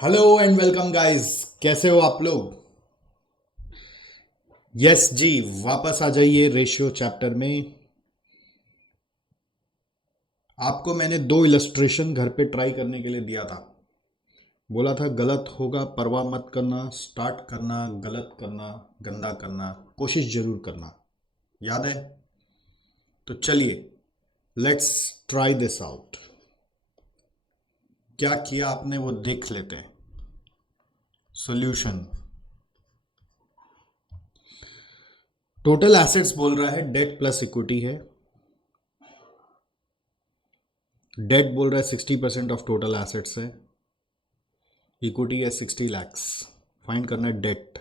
Hello and welcome guys. कैसे हो आप लोग? यस जी, वापस आ जाइए रेशियो चैप्टर में। आपको मैंने दो इलस्ट्रेशन घर पे ट्राई करने के लिए दिया था। बोला था गलत होगा परवाह मत करना, स्टार्ट करना, गलत करना, गंदा करना, कोशिश जरूर करना। याद है? तो चलिए, लेट्स ट्राई दिस आउट। क्या किया आपने वो देख लेते हैं। सॉल्यूशन। टोटल एसेट्स बोल रहा है डेट प्लस इक्विटी है। डेट बोल रहा है 60% ऑफ टोटल एसेट्स है। इक्विटी है 60 lakhs। फाइंड करना है डेट।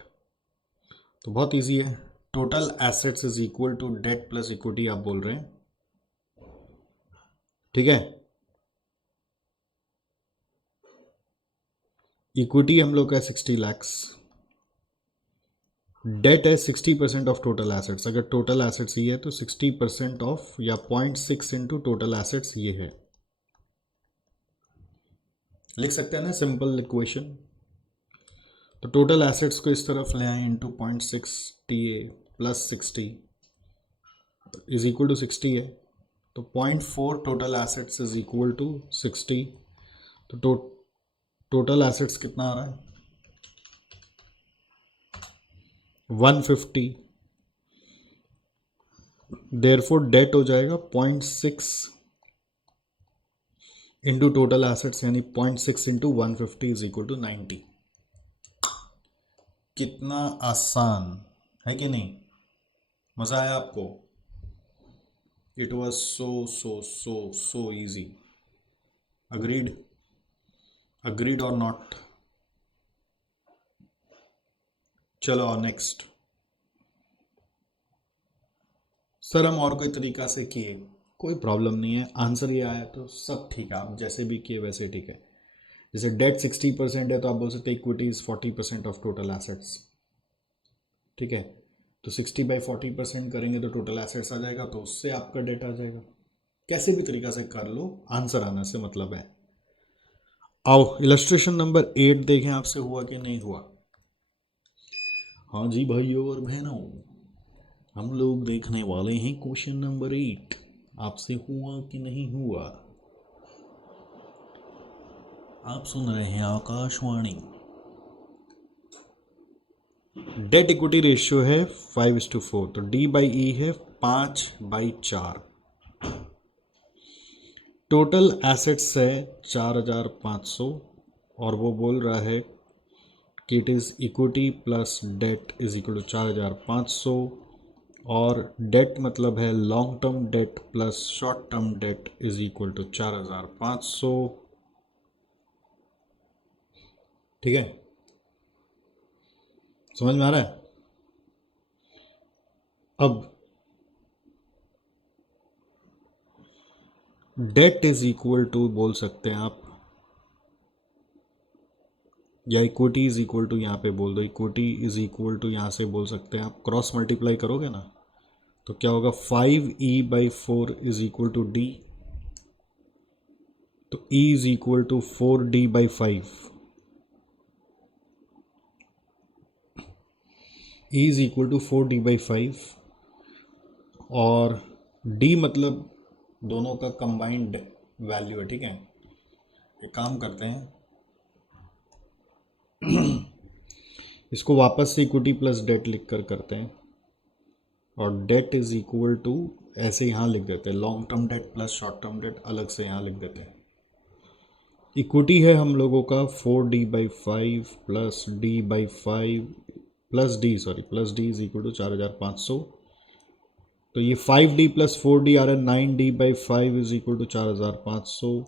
तो बहुत इजी है। Total assets is equal to debt plus equity आप बोल रहे हैं, ठीक है। इक्विटी हम लोग का 60 lakhs। डेट है 60% ऑफ टोटल एसेट्स। अगर टोटल एसेट्स ये है तो 60% ऑफ या 0.6 इंटू टोटल एसेट्स ये है। लिख सकते हैं ना सिंपल इक्वेशन। तो टोटल एसेट्स को इस तरफ ले आए into 0.6 T A plus 60 is equal to 60 है। तो 0.4 total assets is equal to 60। तो टोटल एसेट्स कितना आ रहा है? 150। देयरफॉर डेट हो जाएगा 0.6 इंटू टोटल एसेट्स, यानी 0.6 इंटू 150 इज इक्वल टू 90। कितना आसान है कि नहीं? मजा आया आपको? It was so so so so easy. Agreed? Agreed और नॉट? चलो नेक्स्ट। सर हम और कोई तरीका से किए, कोई प्रॉब्लम नहीं है। आंसर ये आया तो सब ठीक है, आप जैसे भी किए वैसे ठीक है। जैसे डेट 60% है तो आप बोल सकते हैं equity is 40% of total assets, ठीक है। तो 60/40% करेंगे तो टोटल एसेट्स आ जाएगा, तो उससे आपका डेट आ जाएगा। कैसे भी तरीका से कर लो, आंसर आने से मतलब है। आओ इलस्ट्रेशन नंबर 8 देखें आपसे हुआ कि नहीं हुआ। हाँ जी भाइयों और बहनों, हम लोग देखने वाले हैं क्वेश्चन नंबर 8। आपसे हुआ कि नहीं हुआ? आप सुन रहे हैं आकाशवाणी। डेट इक्विटी रेशियो है 5:4, तो D/E है 5/4। टोटल एसेट्स है 4,500 और वो बोल रहा है कि it is equity plus debt is equal to 4,500। और डेट मतलब है long term debt plus short term debt is equal to 4,500, ठीक है। समझ में आ रहा है? अब डेट इज इक्वल टू बोल सकते हैं आप, या इक्विटी इज इक्वल टू यहाँ पे बोल दो, इक्विटी इज इक्वल टू यहाँ से बोल सकते हैं आप, क्रॉस मल्टीप्लाई करोगे ना तो क्या होगा, 5E/4 is equal to D. तो E is equal to 4D/5। E is equal to 4D/5 और D मतलब दोनों का कंबाइंड वैल्यू है, ठीक है। एक काम करते हैं, इसको वापस से इक्विटी प्लस डेट लिख कर करते हैं। और डेट इज इक्वल टू ऐसे यहाँ लिख देते हैं, long term debt plus short term date अलग से यहाँ लिख देते हैं। इक्विटी है हम लोगों का 4D/5 plus D/5 plus D is equal to 4,500। तो ये 5D प्लस 4D आ रहा है, 9D/5 इज इक्वल टू 4,500।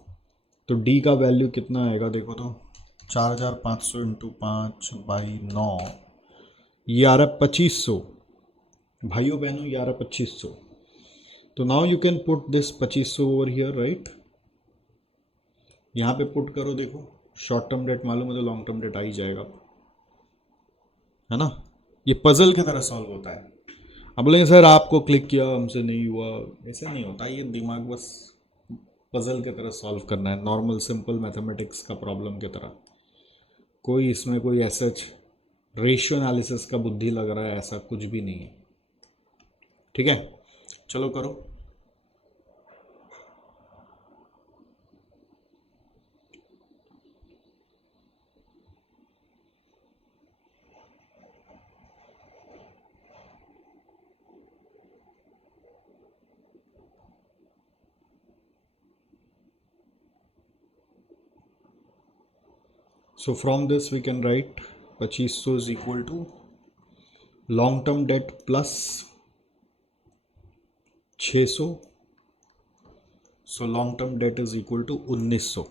तो D का वैल्यू कितना आएगा देखो तो, 4,500 इंटू 5/9, ये आ रहा है 2500। भाइयों बहनों ये आ रहा है 2500। तो now you can put this 2500 over here, right. यहाँ पे पुट करो, देखो शॉर्ट टर्म डेट मालूम है तो लॉन्ग टर्म डेट आ ही जाएगा, है ना। ये पजल की तरह सॉल्व होता है। अब बोलेंगे सर आपको क्लिक किया हमसे नहीं हुआ, ऐसे नहीं होता। ये दिमाग बस पजल की तरह सॉल्व करना है, नॉर्मल सिंपल मैथमेटिक्स का प्रॉब्लम की तरह। कोई इसमें कोई ऐसा रेशियो एनालिसिस का बुद्धि लग रहा है, ऐसा कुछ भी नहीं है। ठीक है, चलो करो। So from this we can write 2500 is equal to long term debt plus 600. So long term debt is equal to 1900.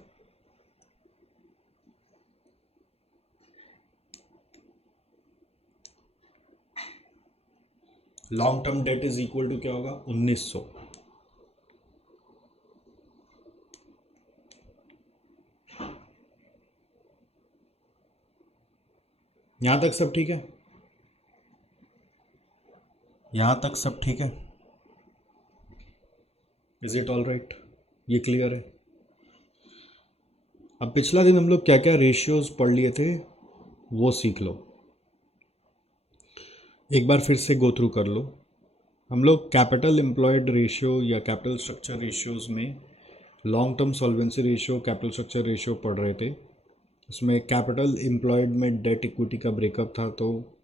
Long term debt is equal to क्या होगा, 1900। यहां तक सब ठीक है? यहां तक सब ठीक है? Is it all right? ये क्लियर है? अब पिछला दिन हम लोग क्या क्या रेशियोज पढ़ लिए थे वो सीख लो, एक बार फिर से गो थ्रू कर लो। हम लोग कैपिटल एम्प्लॉयड रेशियो या कैपिटल स्ट्रक्चर रेशियोज में long term solvency ratio, capital structure ratio पढ़ रहे थे। इसमें कैपिटल एम्प्लॉयड में डेट इक्विटी का ब्रेकअप था, तो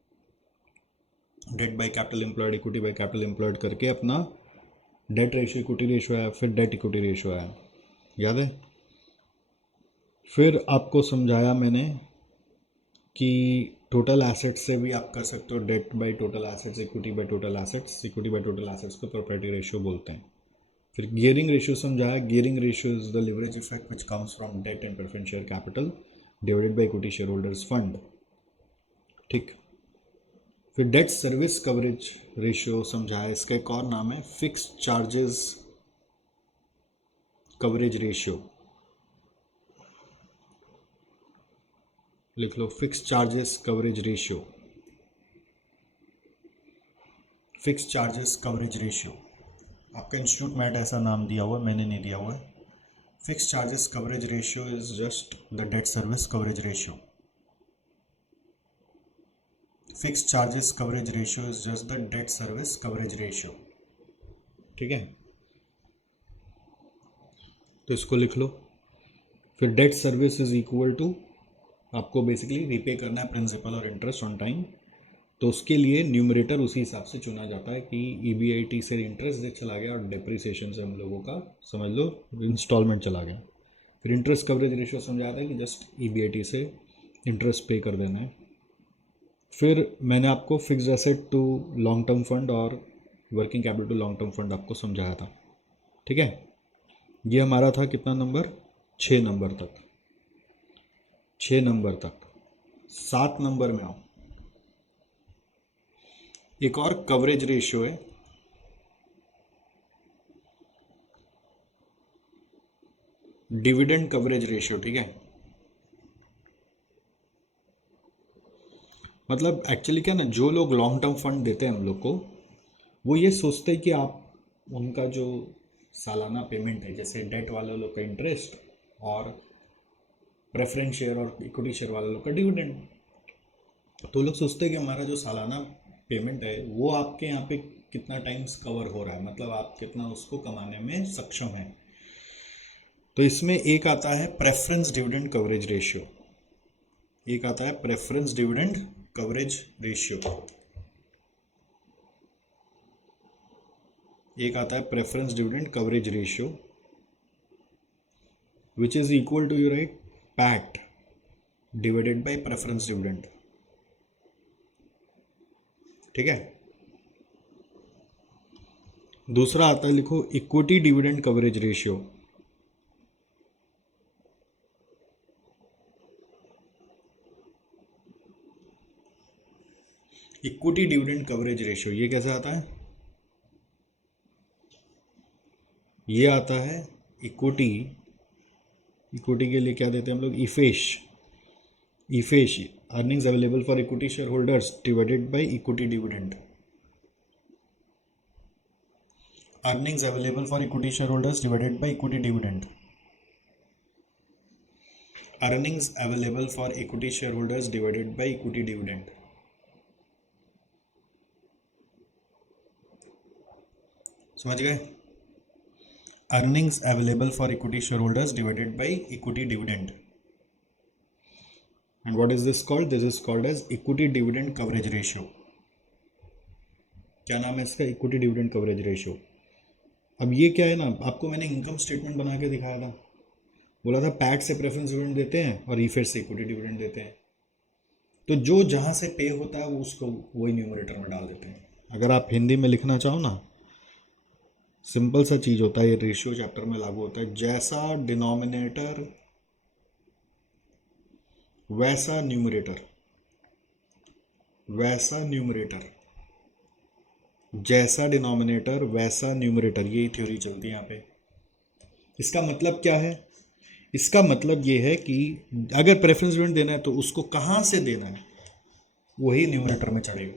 debt by capital employed, equity by capital employed करके अपना डेट रेशियो इक्विटी रेशियो आया, फिर डेट इक्विटी रेशियो आया, याद है? फिर आपको समझाया मैंने कि टोटल एसेट्स से भी आप कर सकते हो debt by total assets, equity by total assets, equity by total assets को प्रॉपर्टी रेशियो बोलते हैं। फिर गियरिंग रेशियो समझाया, gearing ratio is the leverage effect which comes from debt and preference share capital divided by equity share holders fund. ठीक। फिर debt service coverage ratio समझाया, इसका एक और नाम है फिक्स चार्जेस कवरेज रेशियो। लिख लो fix charges coverage ratio, fix charges coverage ratio. आपका इंस्टीट्यूट में ऐसा नाम दिया हुआ है, मैंने नहीं दिया हुआ है। Fix charges coverage ratio is just the debt service coverage ratio. Fix charges coverage ratio is just the debt service coverage ratio. ठीक है, तो इसको लिख लो। फिर debt service is equal to, आपको बेसिकली रिपे करना है प्रिंसिपल और इंटरेस्ट ऑन टाइम, तो उसके लिए न्यूमरेटर उसी हिसाब से चुना जाता है कि ईबीआईटी से इंटरेस्ट जो चला गया और डिप्रिसिएशन से हम लोगों का समझ लो इंस्टॉलमेंट चला गया। फिर इंटरेस्ट कवरेज रेशियो समझाता है कि जस्ट ईबीआईटी से इंटरेस्ट पे कर देना है। फिर मैंने आपको fixed asset to long term fund और working capital to long term fund आपको समझाया था। ठीक है, ये हमारा था कितना नंबर, 6 नंबर तक, 6 नंबर तक। 7 नंबर में आओ, एक और कवरेज रेशियो है, डिविडेंड कवरेज रेशियो। ठीक है, मतलब एक्चुअली क्या ना, जो लोग लॉन्ग टर्म फंड देते हैं हम लोग को, वो ये सोचते हैं कि आप उनका जो सालाना पेमेंट है, जैसे डेट वाले लोग का इंटरेस्ट और प्रेफरेंस शेयर और इक्विटी शेयर वाले लोग का डिविडेंड, तो लोग सोचते हैं कि हमारा जो सालाना पेमेंट है वो आपके यहाँ पे कितना टाइम्स कवर हो रहा है, मतलब आप कितना उसको कमाने में सक्षम है। तो इसमें एक आता है प्रेफरेंस डिविडेंड कवरेज रेशियो, एक आता है प्रेफरेंस डिविडेंड कवरेज रेशियो, एक आता है preference dividend coverage ratio which is equal to you write PAT divided by preference dividend. ठीक है, दूसरा आता है, लिखो equity dividend coverage ratio, equity dividend coverage ratio. ये कैसे आता है, ये आता है इक्विटी, इक्विटी के लिए क्या देते हैं हम लोग, इफेश, इफेश earnings available for equity share holders divided by equity dividend, earnings available for equity share holders divided by equity dividend. Earnings available for equity share holders divided by equity dividend. समझ गए? Earnings available for equity share holders divided by equity dividend. And what is this called? This is called as equity dividend coverage ratio. क्या नाम है इसका? Equity dividend coverage ratio. अब ये क्या है ना, आपको मैंने इनकम स्टेटमेंट बना के दिखाया था, बोला था पैट से प्रेफरेंस डिविडेंड देते हैं और ईफेड से इक्विटी डिविडेंड देते हैं। तो जो जहाँ से पे होता है वो उसको वही न्यूमरेटर में डाल देते हैं। अगर आप हिंदी में लिखना चाहो ना, सिंपल सा चीज़ होता है, ये रेशियो चैप्टर में लागू होता है। जैसा डिनोमिनेटर वैसा न्यूमरेटर, वैसा न्यूमरेटर, जैसा डिनोमिनेटर वैसा न्यूमरेटर, यही थ्योरी चलती है यहाँ पे। इसका मतलब क्या है? इसका मतलब ये है कि अगर प्रेफरेंस डिविडेंड देना है तो उसको कहाँ से देना है वही न्यूमरेटर में चढ़ेगा।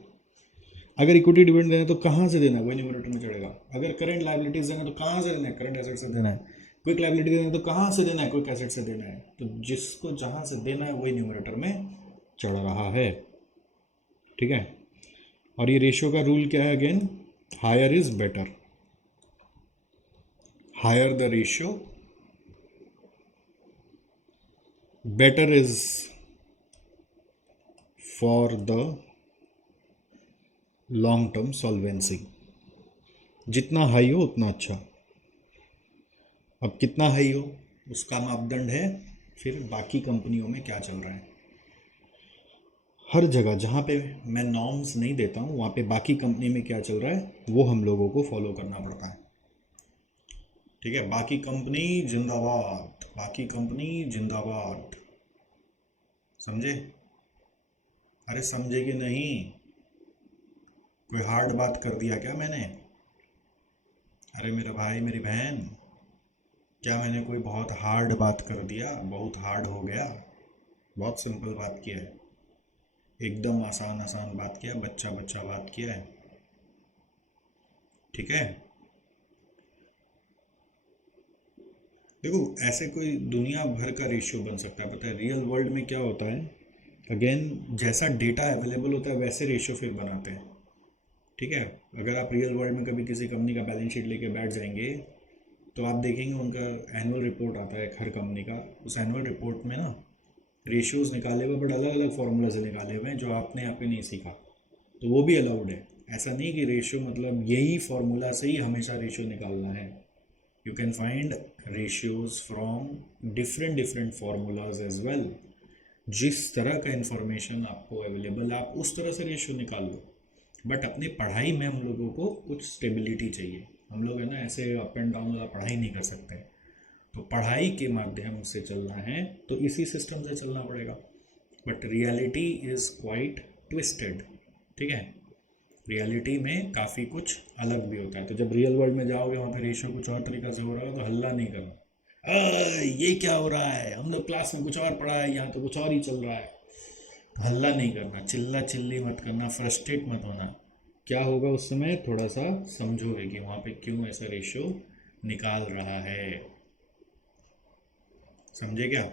अगर इक्विटी डिविडेंड देना है तो कहाँ से देना है वही न्यूमरेटर में चढ़ेगा। अगर करंट लायबिलिटीज देना है तो कहाँ से देना है? करंट एसेट से देना है। क्विक लायबिलिटी देना है तो कहाँ से देना है? क्विक एसेट से देना है। तो जिसको जहाँ से देना है वही न्यूमरेटर में चढ़ रहा है। ठीक है? और ये रेशियो का रूल क्या है? Again, higher is better. Higher the ratio, better is for the long term solvency. जितना हाई हो उतना अच्छा। अब कितना हाई हो उसका मापदंड है फिर बाकी कंपनियों में क्या चल रहा है। हर जगह जहाँ पे मैं नॉर्म्स नहीं देता हूँ वहाँ पे बाकी कंपनी में क्या चल रहा है वो हम लोगों को फॉलो करना पड़ता है। ठीक है? बाकी कंपनी जिंदाबाद, बाकी कंपनी जिंदाबाद। समझे? अरे समझे कि नहीं? कोई हार्ड बात कर दिया क्या मैंने? अरे मेरा भाई मेरी बहन, क्या मैंने कोई बहुत हार्ड बात कर दिया? बहुत हार्ड हो गया? बहुत सिंपल बात किया है, एकदम आसान आसान बात किया, बच्चा बच्चा बात किया है। ठीक है? देखो ऐसे कोई दुनिया भर का रेशियो बन सकता है। पता है रियल वर्ल्ड में क्या होता है? अगेन, जैसा डेटा अवेलेबल होता है वैसे रेशियो फिर बनाते हैं। ठीक है? अगर आप रियल वर्ल्ड में कभी किसी कंपनी का बैलेंस शीट लेके बैठ जाएंगे तो आप देखेंगे उनका एनुअल रिपोर्ट आता है हर कंपनी का। उस एनुअल रिपोर्ट में ना रेशियोज निकाले हुए, बट अलग अलग फार्मूला से निकाले हुए हैं जो आपने यहाँ पे नहीं सीखा, तो वो भी अलाउड है। ऐसा नहीं कि रेशियो मतलब यही फार्मूला से ही हमेशा रेशियो निकालना है। You can find ratios from different different formulas as well. जिस तरह का इंफॉर्मेशन आपको अवेलेबल है आप उस तरह से रेशियो निकाल लो। बट अपनी पढ़ाई में हम लोगों को कुछ स्टेबिलिटी चाहिए। हम लोग है ना ऐसे अप एंड डाउन वाला पढ़ाई नहीं कर सकते। तो पढ़ाई के माध्यम से चलना है तो इसी सिस्टम से चलना पड़ेगा। But reality is quite twisted. ठीक है? रियलिटी में काफ़ी कुछ अलग भी होता है। तो जब रियल वर्ल्ड में जाओगे वहाँ पे रेशियो कुछ और तरीका से हो रहा है तो हल्ला नहीं करना, ये क्या हो रहा है, हम लोग क्लास में कुछ और पढ़ा है यहाँ तो कुछ और ही चल रहा है। तो हल्ला नहीं करना, चिल्ला चिल्ली मत करना, फ्रस्ट्रेट मत होना। क्या होगा उस समय? थोड़ा सा समझोगे कि वहाँ पे क्यों ऐसा रेशियो निकाल रहा है। समझे क्या?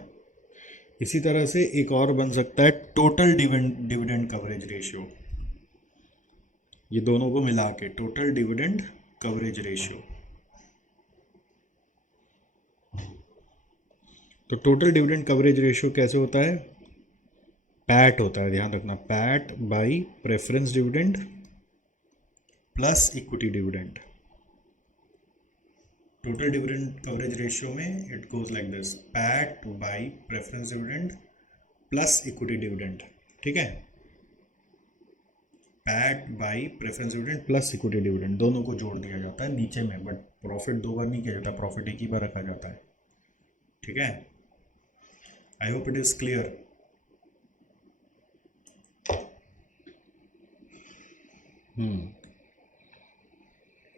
इसी तरह से एक और बन सकता है टोटल डिविडेंड कवरेज रेशियो। ये दोनों को मिला के टोटल डिविडेंड कवरेज रेशियो। तो टोटल डिविडेंड कवरेज रेशियो कैसे होता है? पैट होता है, ध्यान रखना, PAT by preference dividend plus equity dividend. Total dividend coverage ratio में it goes like this, PAT by preference dividend plus equity dividend. ठीक है? PAT by preference dividend plus equity dividend दोनों को जोड़ दिया जाता है नीचे में। बट प्रॉफिट दो बार नहीं किया जाता, प्रॉफिट एक ही बार रखा जाता है। ठीक है? I hope it is clear.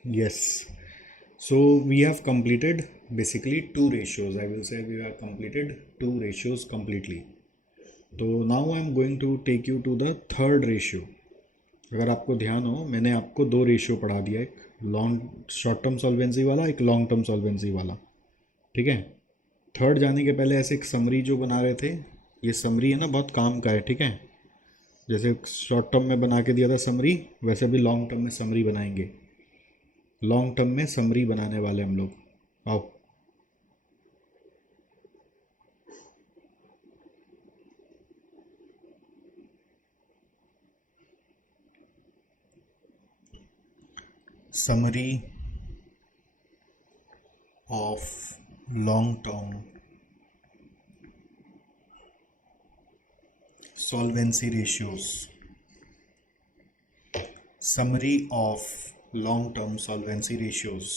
Yes. So we have completed basically two ratios. I will say we have completed two ratios completely. तो now I am going to take you to the third ratio. अगर आपको ध्यान हो मैंने आपको दो ratio पढ़ा दिया, एक लॉन्ग शॉर्ट टर्म सॉल्वेंसी वाला, एक लॉन्ग टर्म सॉल्वेंसी वाला। ठीक है? थर्ड जाने के पहले ऐसे एक समरी जो बना रहे थे, ये समरी है ना, बहुत काम का है, ठीक है। जैसे शॉर्ट टर्म में बना के दिया था समरी, वैसे भी लॉन्ग टर्म में समरी बनाएंगे। लॉन्ग टर्म में समरी बनाने वाले हम लोग। आओ। Summary of long term solvency ratios. Summary of long-term solvency ratios.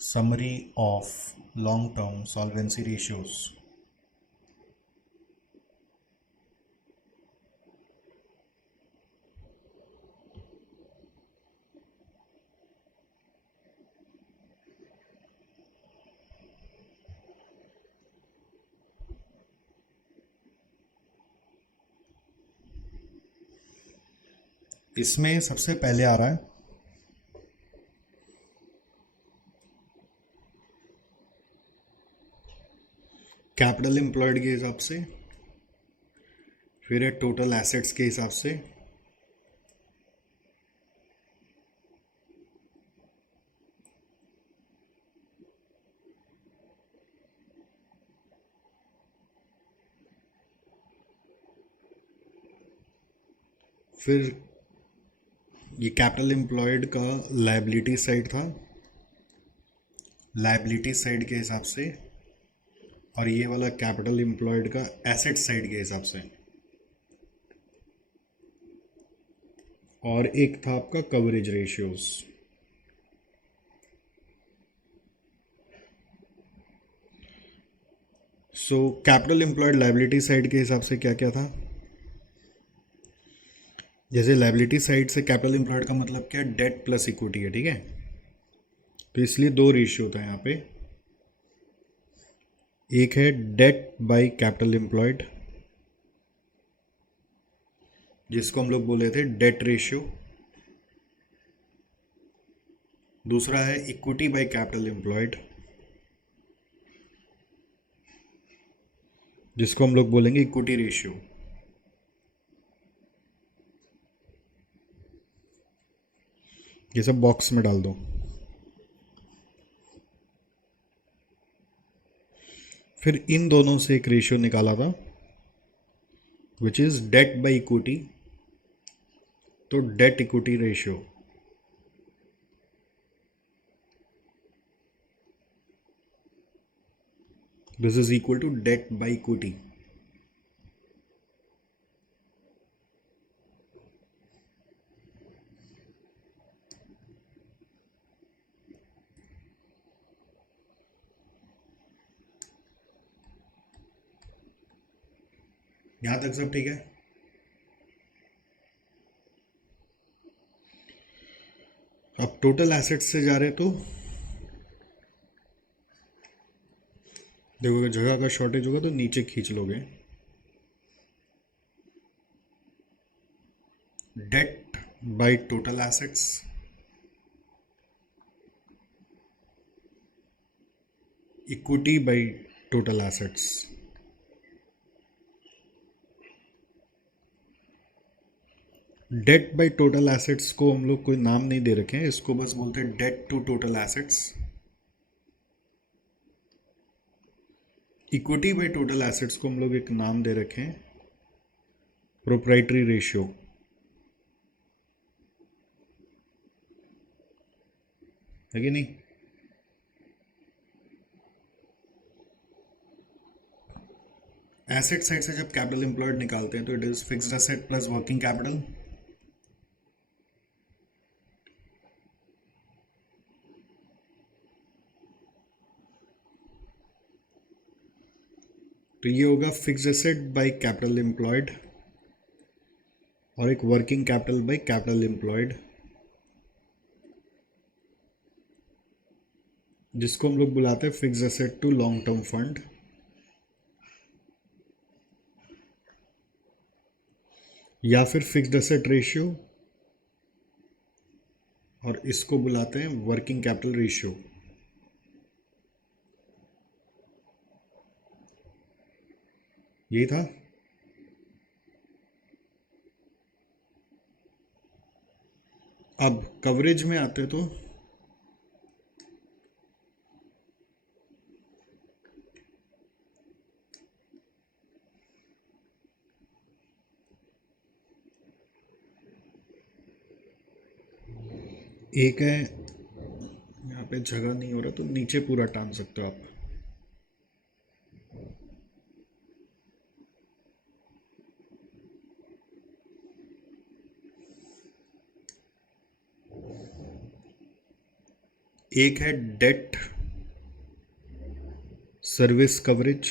Summary of long-term solvency ratios. इसमें सबसे पहले आ रहा है कैपिटल एम्प्लॉयड के हिसाब से, फिर है टोटल एसेट्स के हिसाब से, फिर ये कैपिटल एम्प्लॉयड का लायबिलिटी साइड था, लायबिलिटी साइड के हिसाब से, और ये वाला कैपिटल एम्प्लॉयड का एसेट साइड के हिसाब से, और एक था आपका coverage ratios. So capital employed liability side के हिसाब से क्या क्या था, जैसे लायबिलिटी साइड से कैपिटल एम्प्लॉयड का मतलब क्या, डेट प्लस इक्विटी है, ठीक है। तो इसलिए दो रेशियो था यहाँ पे, एक है डेट बाय कैपिटल एम्प्लॉयड, जिसको हम लोग बोले थे डेट रेशियो, दूसरा है इक्विटी बाय कैपिटल एम्प्लॉयड, जिसको हम लोग बोलेंगे इक्विटी रेशियो। ये सब बॉक्स में डाल दो। फिर इन दोनों से एक रेशियो निकाला था which is debt by equity, तो debt equity ratio, this is equal to debt by equity. यहां तक सब ठीक है। अब टोटल एसेट्स से जा रहे तो देखो, अगर जगह का शॉर्टेज होगा तो नीचे खींच लोगे। Debt by total assets, equity by total assets. Debt by total assets को हम लोग कोई नाम नहीं दे रखे हैं, इसको बस बोलते हैं debt to total assets. Equity by total assets को हम लोग एक नाम दे रखे हैं प्रोप्राइटरी रेशियो। है कि नहीं? एसेट साइड से जब कैपिटल एम्प्लॉयड निकालते हैं तो it is fixed asset plus working capital, तो ये होगा fixed asset by capital employed और एक working capital by capital employed, जिसको हम लोग बुलाते हैं fixed asset to long term fund, या फिर फिक्स्ड एसेट रेशियो, और इसको बुलाते हैं वर्किंग कैपिटल रेशियो। यही था। अब कवरेज में आते तो एक है, यहाँ पे जगह नहीं हो रहा तो नीचे पूरा टान सकते हो आप। एक है डेट सर्विस कवरेज,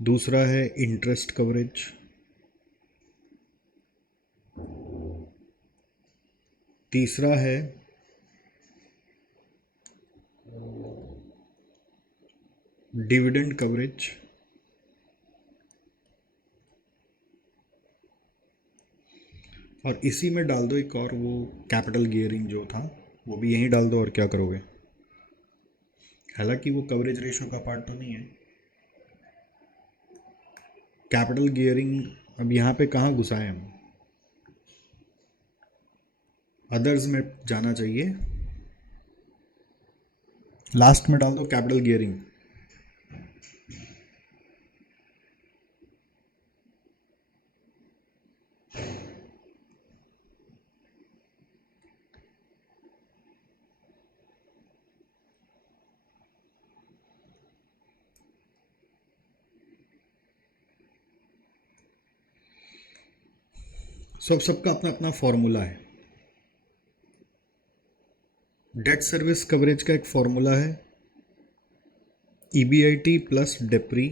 दूसरा है इंटरेस्ट कवरेज, तीसरा है डिविडेंड कवरेज, और इसी में डाल दो एक और, वो कैपिटल गियरिंग जो था वो भी यहीं डाल दो, और क्या करोगे। हालांकि वो कवरेज रेशो का पार्ट तो नहीं है। कैपिटल गियरिंग अब यहाँ पे कहाँ घुसाएं हम, अदर्स में जाना चाहिए, लास्ट में डाल दो कैपिटल गियरिंग। सबका अपना अपना फॉर्मूला है। डेट सर्विस कवरेज का एक फॉर्मूला है EBIT plus depre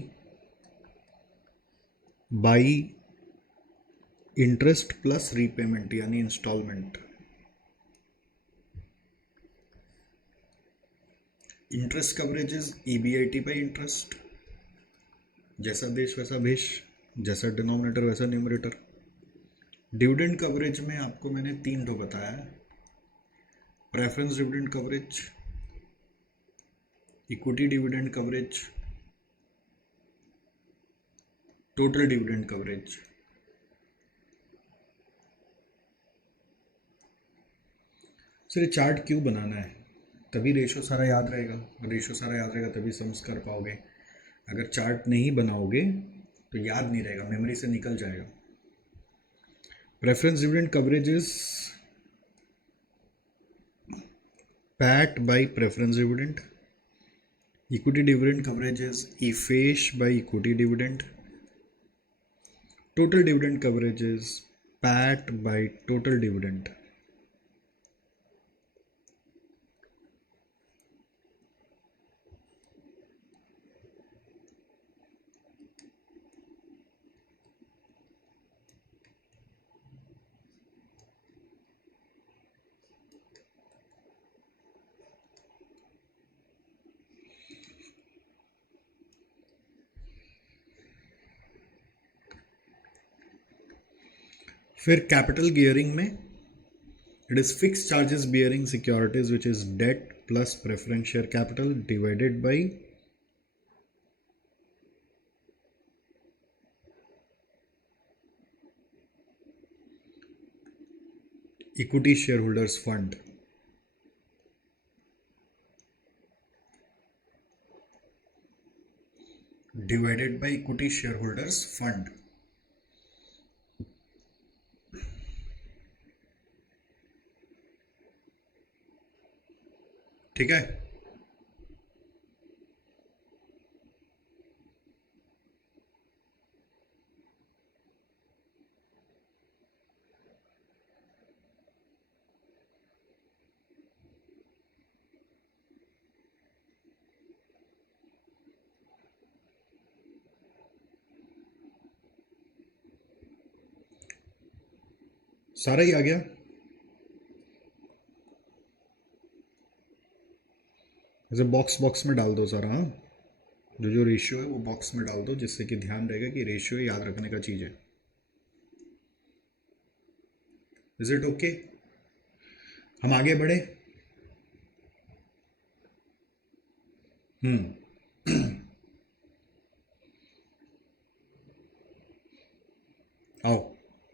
by interest plus repayment यानी installment. Interest coverage is EBIT by interest, जैसा देश वैसा भेष, जैसा डिनोमिनेटर वैसा न्यूमरेटर। डिविडेंड कवरेज में आपको मैंने 3 तो बताया है, preference dividend coverage, equity dividend coverage, total dividend coverage. Sir ये चार्ट क्यों बनाना है, तभी रेशो सारा याद रहेगा, रेशो सारा याद रहेगा तभी सम्स कर पाओगे। अगर चार्ट नहीं बनाओगे तो याद नहीं रहेगा, मेमोरी से निकल जाएगा। Preference dividend coverage is PAT by preference dividend. Equity dividend coverage is EFACE by equity dividend. Total dividend coverage is PAT by total dividend. फिर कैपिटल गियरिंग में it is fixed charges bearing securities which is debt plus preference share capital divided by equity shareholders fund. Divided by equity shareholders fund. ठीक है। सारा ही आ गया। ऐसे box box में डाल दो सारा, हाँ, जो जो रेशियो है वो बॉक्स में डाल दो, जिससे कि ध्यान रहेगा कि रेशियो याद रखने का चीज़ है। इज इट ओके, हम आगे बढ़े। आओ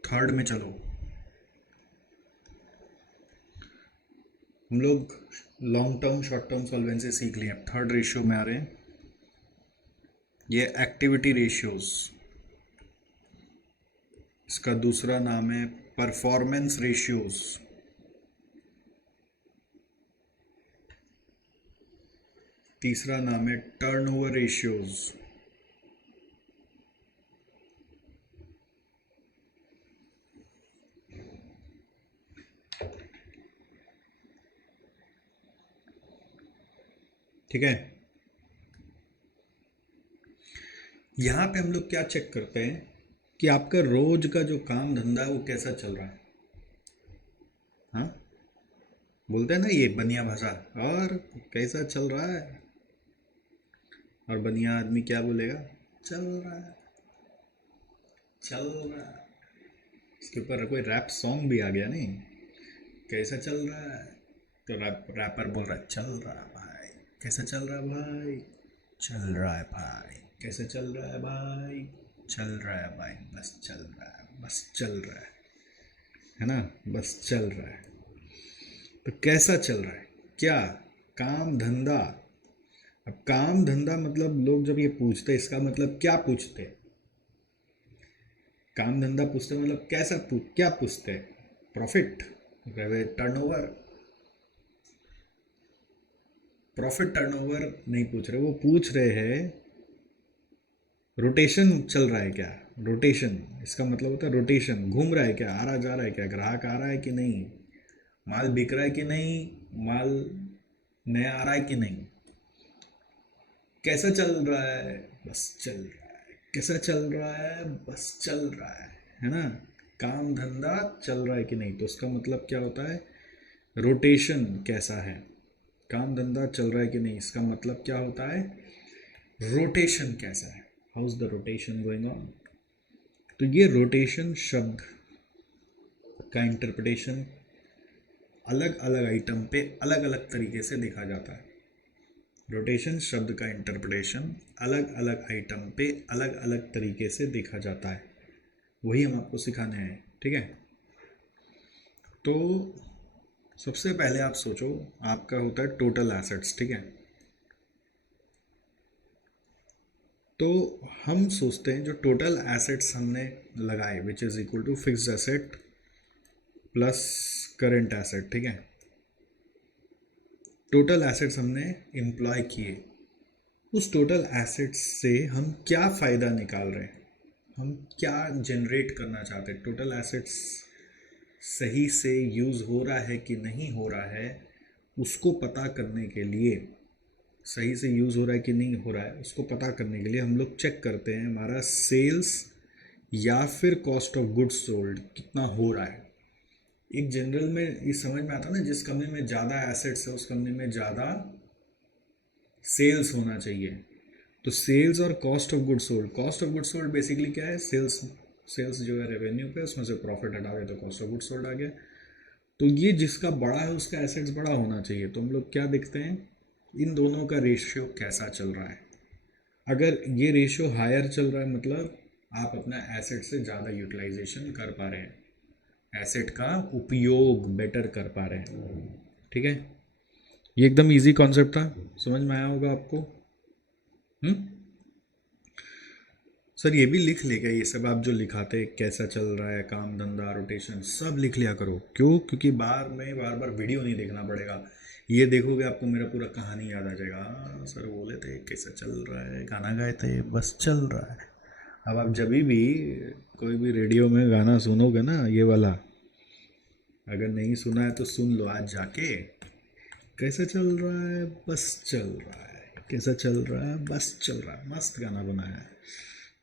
थर्ड में चलो। हम लोग long term short term solvency सीख लिए, अब थर्ड रेशियो में आ रहे हैं। ये एक्टिविटी रेशियोज, इसका दूसरा नाम है परफॉर्मेंस रेशियोज। तीसरा नाम है टर्नओवर रेशियोज। ठीक है, यहां पे हम लोग क्या चेक करते हैं कि आपका रोज का जो काम धंधा है वो कैसा चल रहा है। हाँ, बोलते हैं ना ये बनिया भाषा, और कैसा चल रहा है। और बनिया आदमी क्या बोलेगा, चल रहा है, चल रहा है। इसके ऊपर कोई रैप सॉन्ग भी आ गया नहीं, कैसा चल रहा है, तो रैपर बोल रहा है चल रहा है भाई, कैसा चल रहा है भाई, चल रहा है भाई, कैसे चल रहा है भाई, चल रहा है भाई, बस चल रहा है, बस चल रहा है ना, बस चल रहा है। तो कैसा चल रहा है, क्या काम धंधा। अब काम धंधा मतलब लोग जब ये पूछते हैं, इसका मतलब क्या पूछते हैं, काम धंधा पूछते हैं मतलब कैसा क्या पूछते हैं, प्रॉफिट, टर्नओवर। प्रॉफिट टर्नओवर नहीं पूछ रहे, वो पूछ रहे हैं रोटेशन चल रहा है क्या। रोटेशन, इसका मतलब होता है रोटेशन, घूम रहा है क्या, आ रहा जा रहा है क्या, ग्राहक आ रहा है कि नहीं, माल बिक रहा है कि नहीं, माल नया आ रहा है कि नहीं, कैसा चल रहा है, बस चल रहा है, कैसा चल रहा है, बस चल रहा है ना। काम धंधा चल रहा है कि नहीं, तो उसका मतलब क्या होता है, रोटेशन कैसा है। काम धंधा चल रहा है कि नहीं, इसका मतलब क्या होता है, रोटेशन कैसा है, how is the rotation going on. तो ये रोटेशन शब्द का इंटरप्रिटेशन अलग अलग आइटम पे अलग अलग तरीके से देखा जाता है। रोटेशन शब्द का इंटरप्रिटेशन अलग अलग आइटम पे अलग अलग तरीके से देखा जाता है, वही हम आपको सिखाने हैं। ठीक है, तो सबसे पहले आप सोचो, आपका होता है टोटल एसेट्स। ठीक है, तो हम सोचते हैं जो टोटल एसेट्स हमने लगाए which is equal to fixed asset plus current asset. ठीक है, टोटल एसेट्स हमने एम्प्लॉय किए, उस टोटल एसेट्स से हम क्या फ़ायदा निकाल रहे हैं, हम क्या जनरेट करना चाहते हैं, टोटल एसेट्स सही से यूज़ हो रहा है कि नहीं हो रहा है, उसको पता करने के लिए, सही से यूज़ हो रहा है कि नहीं हो रहा है उसको पता करने के लिए हम लोग चेक करते हैं हमारा सेल्स या फिर कॉस्ट ऑफ गुड्स सोल्ड कितना हो रहा है। एक जनरल में ये समझ में आता है ना, जिस कंपनी में ज़्यादा एसेट्स है उस कंपनी में ज़्यादा सेल्स होना चाहिए। तो सेल्स और cost of goods sold, cost of goods sold basically क्या है, सेल्स, सेल्स जो है रेवेन्यू पे, उसमें से प्रॉफिट हटा दे तो कॉस्ट ऑफ गुड्स सोल्ड आ गया। तो ये जिसका बड़ा है उसका एसेट्स बड़ा होना चाहिए। तो हम लोग क्या देखते हैं, इन दोनों का रेशियो कैसा चल रहा है। अगर ये रेशियो हायर चल रहा है मतलब आप अपना एसेट से ज़्यादा यूटिलाइजेशन कर पा रहे हैं, एसेट का उपयोग बेटर कर पा रहे हैं। ठीक है, ये एकदम इजी कॉन्सेप्ट था, समझ में आया होगा आपको। हम्म, सर ये भी लिख लेगा, ये सब आप जो लिखाते कैसा चल रहा है, काम धंधा रोटेशन सब लिख लिया करो। क्यों, क्योंकि बार बार वीडियो नहीं देखना पड़ेगा, ये देखोगे आपको मेरा पूरा कहानी याद आ जाएगा। सर बोले थे कैसा चल रहा है, गाना गाए थे, बस चल रहा है। अब आप जब भी कोई भी रेडियो में गाना सुनोगे ना, ये वाला अगर नहीं सुना है तो सुन लो आज जाके, कैसा चल रहा है, बस चल रहा है, कैसा चल रहा है, बस चल रहा है, मस्त गाना बनाया है।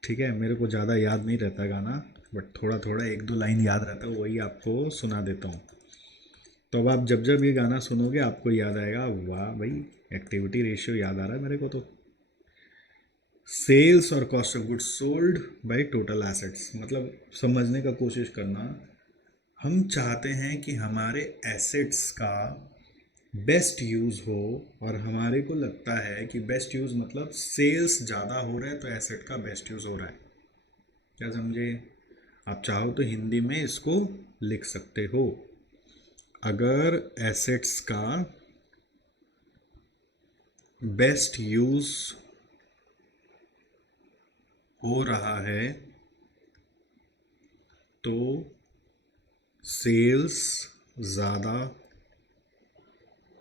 ठीक है, मेरे को ज़्यादा याद नहीं रहता गाना, बट थोड़ा थोड़ा एक दो लाइन याद रहता है, वही आपको सुना देता हूँ। तो अब आप जब जब ये गाना सुनोगे आपको याद आएगा, वाह भाई एक्टिविटी रेशियो याद आ रहा है मेरे को। तो सेल्स और cost of goods sold bye total assets, मतलब समझने का कोशिश करना, हम चाहते हैं कि हमारे एसेट्स का बेस्ट यूज़ हो, और हमारे को लगता है कि बेस्ट यूज़ मतलब सेल्स ज़्यादा हो रहा है तो एसेट का बेस्ट यूज़ हो रहा है। क्या समझे, आप चाहो तो हिंदी में इसको लिख सकते हो। अगर एसेट्स का बेस्ट यूज हो रहा है तो सेल्स ज़्यादा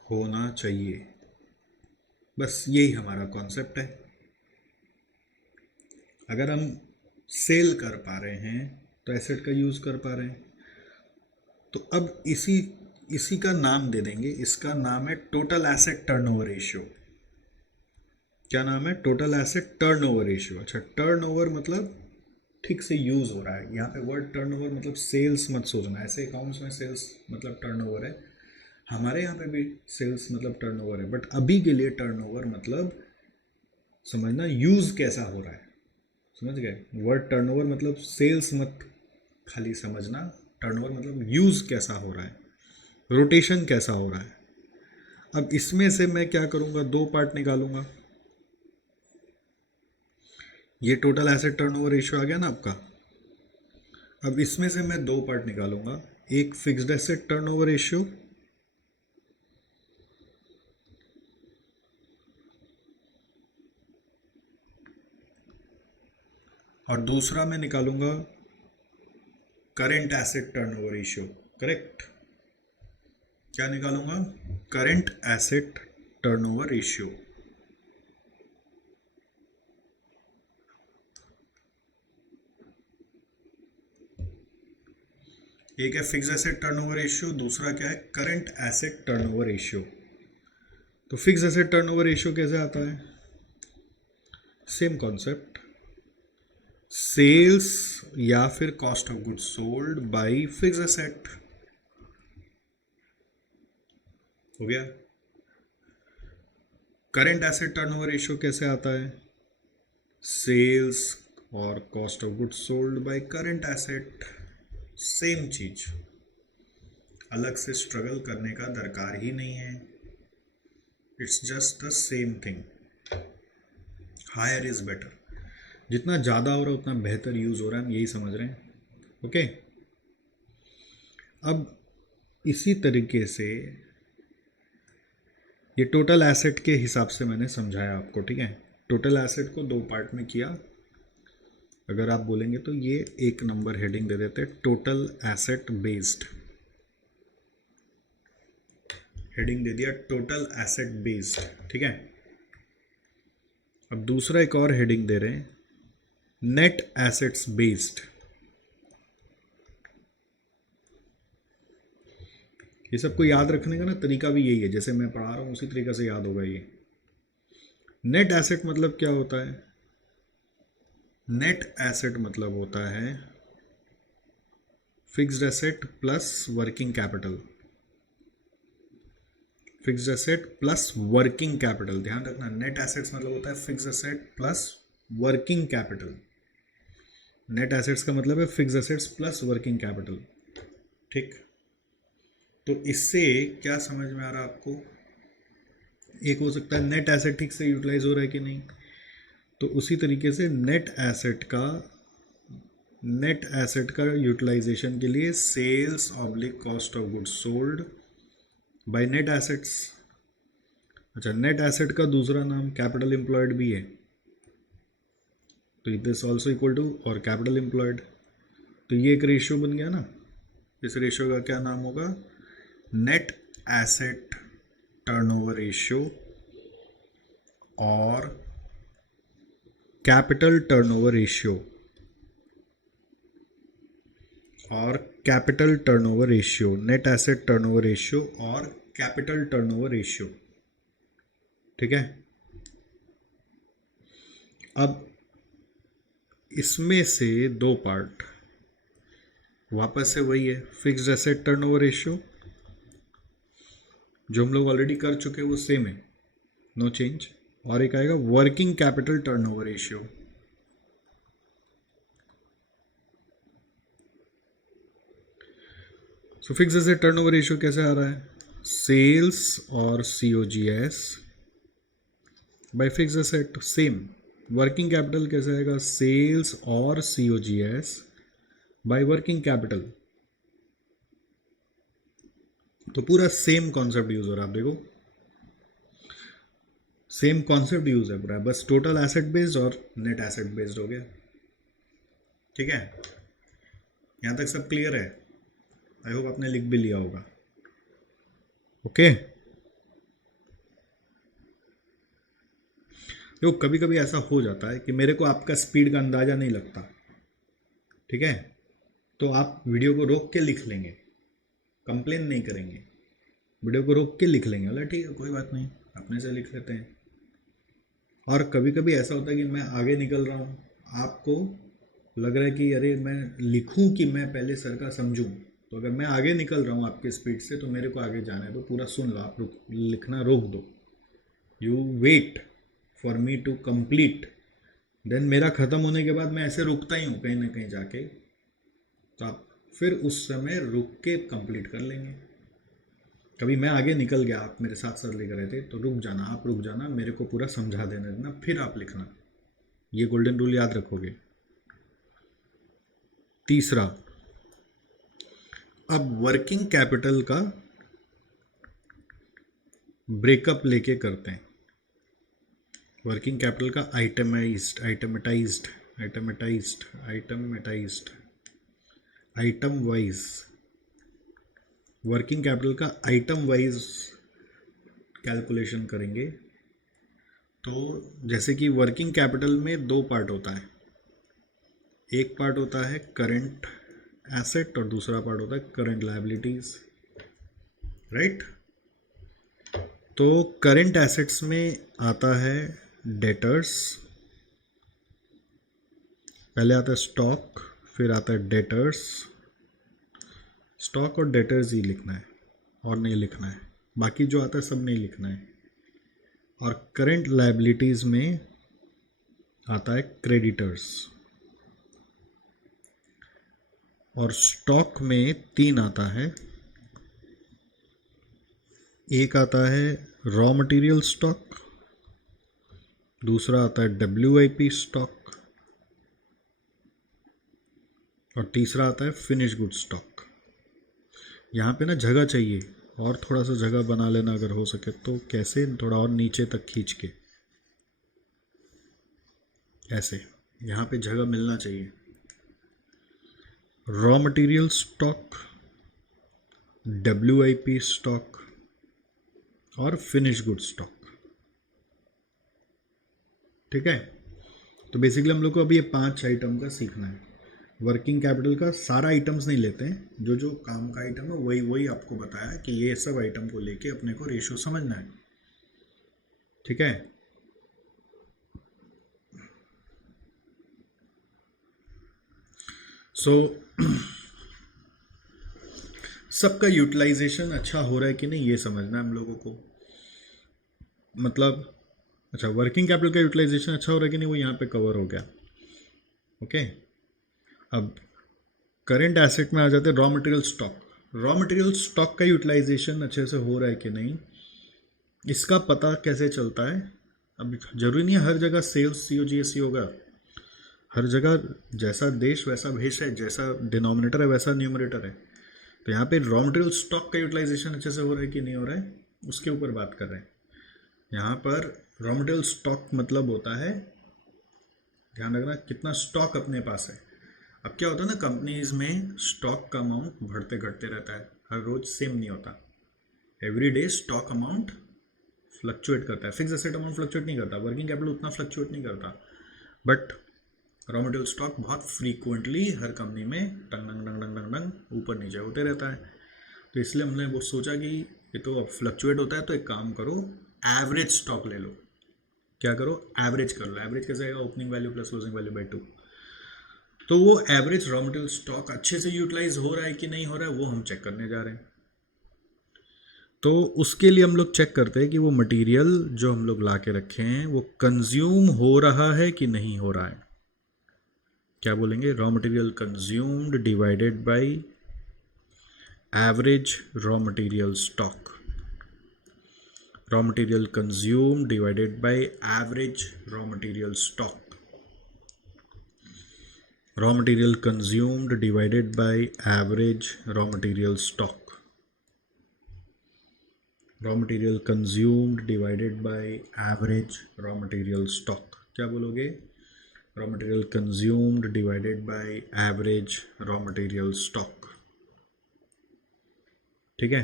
होना चाहिए। बस यही हमारा कॉन्सेप्ट है। अगर हम सेल कर पा रहे हैं तो एसेट का यूज़ कर पा रहे हैं। तो अब इसी इसी का नाम दे देंगे। इसका नाम है टोटल एसेट टर्नओवर रेशियो। क्या नाम है? Total asset turnover ratio. अच्छा, टर्नओवर मतलब ठीक से यूज़ हो रहा है। यहाँ पे वर्ड टर्नओवर मतलब सेल्स मत सोचना। ऐसे अकाउंट्स में सेल्स मतलब टर्नओवर है, हमारे यहाँ पे भी सेल्स मतलब टर्नओवर है, बट अभी के लिए टर्नओवर मतलब समझना यूज़ कैसा हो रहा है। समझ गए? वर्ड टर्नओवर मतलब सेल्स मत खाली समझना, टर्नओवर मतलब यूज़ कैसा हो रहा है, रोटेशन कैसा हो रहा है। अब इसमें से मैं क्या करूँगा, दो पार्ट निकालूंगा। ये टोटल एसेट टर्नओवर रेशियो आ गया ना आपका। अब इसमें से मैं दो पार्ट निकालूंगा, एक फिक्स्ड एसेट टर्नओवर रेशियो और दूसरा मैं निकालूंगा current asset turnover ratio. Correct? क्या निकालूंगा? Current asset turnover ratio. एक है फिक्स्ड एसेट टर्नओवर रेशियो, दूसरा क्या है? Current asset turnover ratio. तो फिक्स्ड एसेट टर्नओवर रेशियो कैसे आता है? सेम कॉन्सेप्ट, सेल्स या फिर cost of goods sold bye fixed asset. हो गया। करंट एसेट टर्नओवर रेशियो कैसे आता है? सेल्स और cost of goods sold by current asset. Same चीज, अलग से स्ट्रगल करने का दरकार ही नहीं है। It's just the same thing. Higher is better. जितना ज़्यादा हो रहा है उतना बेहतर यूज़ हो रहा है, हम यही समझ रहे हैं। ओके। अब इसी तरीके से ये टोटल एसेट के हिसाब से मैंने समझाया आपको, ठीक है। टोटल एसेट को दो पार्ट में किया। अगर आप बोलेंगे तो ये एक नंबर हेडिंग दे देते, टोटल एसेट बेस्ड। हेडिंग दे दिया टोटल एसेट बेस्ड, ठीक है। अब दूसरा एक और हेडिंग दे रहे हैं, नेट एसेट्स बेस्ड। ये सबको याद रखने का ना तरीका भी यही है, जैसे मैं पढ़ा रहा हूँ उसी तरीके से याद होगा ये। नेट एसेट मतलब क्या होता है? नेट एसेट मतलब होता है fixed asset plus working capital. Fixed asset plus working capital, ध्यान रखना। नेट एसेट्स मतलब होता है fixed asset plus working capital. Net assets का मतलब है fixed assets plus working capital, ठीक। तो इससे क्या समझ में आ रहा है आपको? एक हो सकता है नेट एसेट ठीक से यूटिलाइज हो रहा है कि नहीं, तो उसी तरीके से नेट एसेट का यूटिलाइजेशन के लिए sales oblique cost of goods sold by net assets. अच्छा, नेट एसेट का दूसरा नाम कैपिटल एम्प्लॉयड भी है, तो दिस ऑल्सो इक्वल टू और कैपिटल एम्प्लॉयड। तो ये एक रेशियो बन गया ना। इस रेशियो का क्या नाम होगा? नेट एसेट टर्नओवर रेशियो और कैपिटल टर्नओवर रेशियो। और capital turnover ratio, net asset turnover ratio और कैपिटल टर्नओवर रेशियो, ठीक है। अब इसमें से दो पार्ट, वापस से वही है, फिक्स्ड एसेट टर्नओवर रेशियो जो हम लोग ऑलरेडी कर चुके हैं वो सेम है, नो चेंज। और एक आएगा वर्किंग कैपिटल टर्नओवर रेशियो। सो फिक्स्ड एसेट टर्नओवर रेशियो कैसे आ रहा है? सेल्स और COGS bye fixed asset, same. Working capital कैसे आएगा? सेल्स और COGS बाय वर्किंग कैपिटल। तो पूरा सेम कॉन्सेप्ट यूज हो रहा है, आप देखो सेम कॉन्सेप्ट यूज है पूरा, बस टोटल एसेट बेस्ड और नेट एसेट बेस्ड हो गया। ठीक है, यहां तक सब क्लियर है? आई होप आपने लिख भी लिया होगा। ओके, देखो कभी कभी ऐसा हो जाता है कि मेरे को आपका स्पीड का अंदाजा नहीं लगता, ठीक है, तो आप वीडियो को रोक के लिख लेंगे, कंप्लेन नहीं करेंगे, वीडियो को रोक के लिख लेंगे, बोला ठीक है कोई बात नहीं, अपने से लिख लेते हैं। और कभी कभी ऐसा होता है कि मैं आगे निकल रहा हूँ, आपको लग रहा है कि अरे मैं लिखूं कि मैं पहले सर का समझूं, तो अगर मैं आगे निकल रहा हूँ आपके स्पीड से तो मेरे को आगे जाने दो, पूरा सुन लो, आप लिखना रोक दो, you wait for me to complete, then मेरा ख़त्म होने के बाद मैं ऐसे रुकता ही हूँ कहीं ना कहीं जाके, तो आप फिर उस समय रुक के कंप्लीट कर लेंगे। कभी मैं आगे निकल गया, आप मेरे साथ साथ लिख रहे थे, तो रुक जाना, आप रुक जाना, मेरे को पूरा समझा देने देना, फिर आप लिखना। ये गोल्डन रूल याद रखोगे। तीसरा, अब वर्किंग कैपिटल का ब्रेकअप लेके करते हैं। वर्किंग कैपिटल का itemized, itemized, itemized, itemized, item wise, working capital का आइटम वाइज कैलकुलेशन करेंगे। तो जैसे कि वर्किंग कैपिटल में दो पार्ट होता है, एक पार्ट होता है करंट एसेट और दूसरा पार्ट होता है करंट लायबिलिटीज, राइट। तो करंट एसेट्स में आता है डेटर्स, पहले आता है स्टॉक, फिर आता है डेटर्स। स्टॉक और डेटर्स ही लिखना है और नहीं लिखना है, बाकी जो आता है सब नहीं लिखना है। और करंट लायबिलिटीज में आता है क्रेडिटर्स। और स्टॉक में तीन आता है, एक आता है रॉ मटेरियल स्टॉक, दूसरा आता है WIP स्टॉक, और तीसरा आता है फिनिश गुड स्टॉक। यहाँ पे ना जगह चाहिए, और थोड़ा सा जगह बना लेना अगर हो सके तो, कैसे, थोड़ा और नीचे तक खींच के, ऐसे यहाँ पे जगह मिलना चाहिए। Raw material stock, WIP stock और फिनिश गुड स्टॉक, ठीक है। तो बेसिकली हम लोग को अभी ये 5 आइटम का सीखना है। वर्किंग कैपिटल का सारा आइटम्स नहीं लेते हैं, जो जो काम का आइटम है वही वही आपको बताया कि ये सब आइटम को लेके अपने को रेशियो समझना है, ठीक है। सो सबका यूटिलाइजेशन अच्छा हो रहा है कि नहीं ये समझना है हम लोगों को। मतलब अच्छा, वर्किंग कैपिटल का यूटिलाइजेशन अच्छा हो रहा है कि नहीं वो यहाँ पे कवर हो गया, ओके। अब करंट एसेट में आ जाते हैं raw material stock. Raw material stock का यूटिलाइजेशन अच्छे से हो रहा है कि नहीं, इसका पता कैसे चलता है। अब जरूरी नहीं है हर जगह सेल्स COGS होगा, हर जगह जैसा देश वैसा भेष है, जैसा डिनोमिनेटर है वैसा न्यूमरेटर है। तो यहाँ पे रॉ मटेरियल स्टॉक का यूटिलाइजेशन अच्छे से हो रहा है कि नहीं हो रहा है, उसके ऊपर बात कर रहे हैं। यहाँ पर रॉ मटेरियल स्टॉक मतलब होता है, ध्यान रखना, कितना स्टॉक अपने पास है। अब क्या होता है ना, कंपनीज में स्टॉक का अमाउंट बढ़ते घटते रहता है, हर रोज सेम नहीं होता। Every day stock amount fluctuate करता है, फिक्स एसेट अमाउंट फ्लक्चुएट नहीं करता, वर्किंग कैपिटल उतना फ्लक्चुएट नहीं करता, बट रॉ मटेरियल स्टॉक बहुत फ्रीक्वेंटली हर कंपनी में टंग डंग डंग डंग डंग डंग ऊपर नीचे होते रहता है। तो इसलिए हमने वो सोचा कि ये तो अब फ्लक्चुएट होता है, तो एक काम करो, एवरेज स्टॉक ले लो। क्या करो, एवरेज कर लो। एवरेज कैसे आएगा, opening value plus closing value by 2। तो वो एवरेज रॉ मटेरियल स्टॉक अच्छे से यूटिलाइज हो रहा है कि नहीं हो रहा है, वो हम चेक करने जा रहे हैं। तो उसके लिए हम लोग चेक करते हैं कि वो मटेरियल जो हम लोग ला के रखे हैं वो कंज्यूम हो रहा है कि नहीं हो रहा है। क्या बोलेंगे, raw material consumed divided by average raw material stock. Raw material consumed divided by average raw material stock. Raw material consumed divided by average raw material stock, raw material consumed divided by average raw material stock, क्या बोलोगे? Raw material consumed divided by average raw material stock. ठीक है,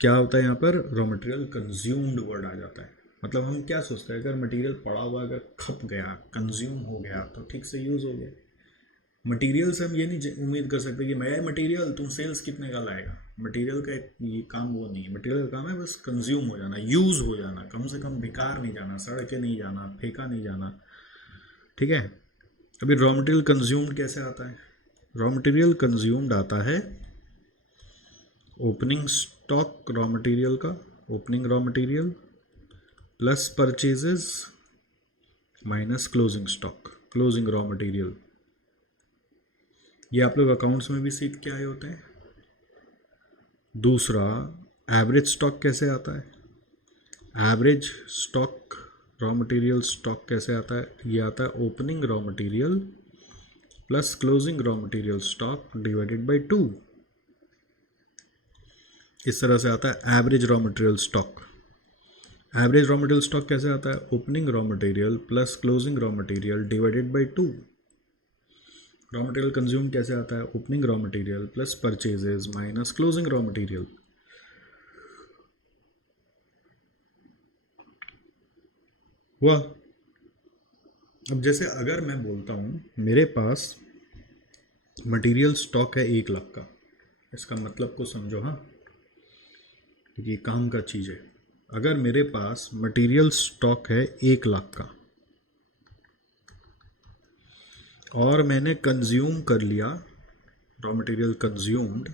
क्या होता है यहाँ पर? Raw material consumed word आ जाता है। मतलब हम क्या सोचते हैं, अगर मटेरियल पड़ा हुआ अगर खप गया, कंज्यूम हो गया, तो ठीक से यूज़ हो गया। मटेरियल से हम ये नहीं उम्मीद कर सकते कि मैं मटेरियल तुम सेल्स कितने का लाएगा। मटेरियल का ये काम वो नहीं है। मटेरियल का काम है बस कंज्यूम हो जाना, यूज़ हो जाना, कम से कम बेकार नहीं जाना, सड़ के नहीं जाना, फेंका नहीं जाना। ठीक है, अभी रॉ मटेरियल कंज्यूम्ड कैसे आता है? रॉ मटेरियल कंज्यूम्ड आता है ओपनिंग स्टॉक रॉ मटेरियल का, opening raw material plus purchases minus closing stock, closing raw material. ये आप लोग अकाउंट्स में भी सीख के आए होते हैं। दूसरा, एवरेज स्टॉक कैसे आता है? Average stock raw material stock कैसे आता है? ये आता है opening raw material plus closing raw material stock divided by 2। इस तरह से आता है average raw material stock. Average raw material stock कैसे आता है? Opening raw material plus closing raw material divided by 2। Raw material consume कैसे आता है? Opening raw material plus purchases minus closing raw material. हुआ? अब जैसे अगर मैं बोलता हूं मेरे पास मटेरियल स्टॉक है 1 लाख का, इसका मतलब को समझो। हाँ, ये काम का चीज़ है। अगर मेरे पास मटेरियल स्टॉक है 1 लाख का और मैंने कंज्यूम कर लिया, रॉ मटेरियल कंज्यूम्ड,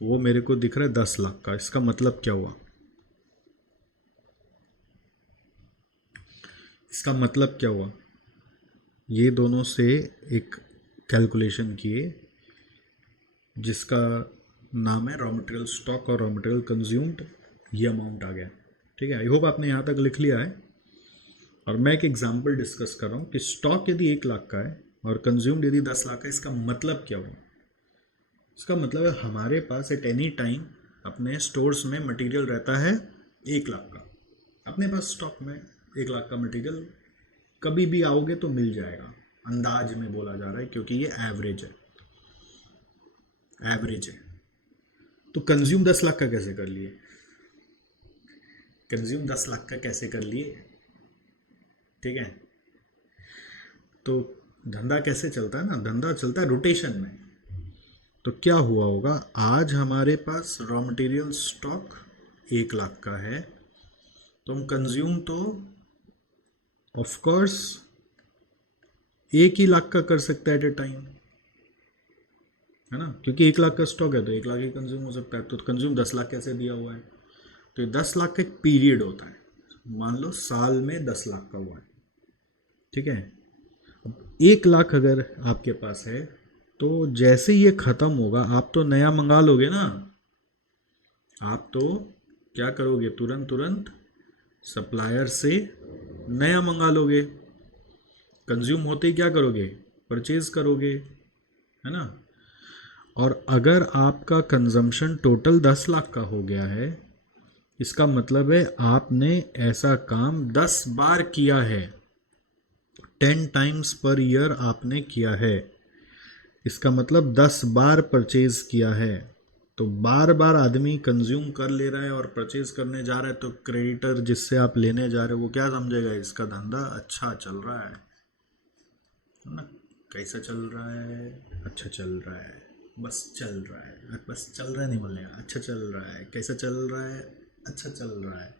वो मेरे को दिख रहा है 10 लाख का, इसका मतलब क्या हुआ? इसका मतलब क्या हुआ? ये दोनों से एक कैलकुलेशन किए जिसका नाम है रॉ मटेरियल स्टॉक और रॉ मटेरियल कंज्यूम्ड, ये अमाउंट आ गया। ठीक है, आई होप आपने यहाँ तक लिख लिया है। और मैं एक एग्जांपल डिस्कस कर रहा हूँ कि स्टॉक यदि 1 लाख का है और कंज्यूम्ड यदि 10 लाख का है, इसका मतलब क्या हुआ? इसका मतलब है हमारे पास एट एनी टाइम अपने स्टोर्स में मटेरियल रहता है 1 लाख का। अपने पास स्टॉक में 1 लाख का मटेरियल कभी भी आओगे तो मिल जाएगा, अंदाज में बोला जा रहा है क्योंकि ये एवरेज है, एवरेज है। तो कंज्यूम 10 लाख का कैसे कर लिए? कंज्यूम 10 लाख का कैसे कर लिए? ठीक है, तो धंधा कैसे चलता है ना, धंधा चलता है रोटेशन में। तो क्या हुआ होगा, आज हमारे पास रॉ मटेरियल स्टॉक 1 लाख का है, तो हम कंज्यूम तो ऑफ कोर्स 1 ही लाख का कर सकते हैं एट ए टाइम, है ना, क्योंकि 1 लाख का स्टॉक है तो 1 लाख ही कंज्यूम हो सकता है। तो कंज्यूम 10 लाख कैसे दिया हुआ है? तो ये 10 लाख का एक पीरियड होता है, मान लो साल में 10 लाख का हुआ है। ठीक है, अब 1 लाख अगर आपके पास है तो जैसे ही ये ख़त्म होगा आप तो नया मंगा लोगे ना। आप तो क्या करोगे, तुरंत तुरंत सप्लायर से नया मंगा लोगे। कंज्यूम होते ही क्या करोगे, परचेज करोगे, है ना। और अगर आपका कंजम्पशन टोटल 10 लाख का हो गया है, इसका मतलब है आपने ऐसा काम 10 बार किया है, 10 टाइम्स पर ईयर आपने किया है। इसका मतलब 10 बार परचेज किया है। तो बार बार आदमी कंज्यूम कर ले रहा है और परचेज करने जा रहा है, तो क्रेडिटर जिससे आप लेने जा रहे हो वो क्या समझेगा, इसका धंधा अच्छा चल रहा है ना। कैसा चल रहा है? अच्छा चल रहा है, बस चल रहा है, बस चल रहा है नहीं बोलने का, अच्छा चल रहा है। कैसा चल रहा है? अच्छा चल रहा है।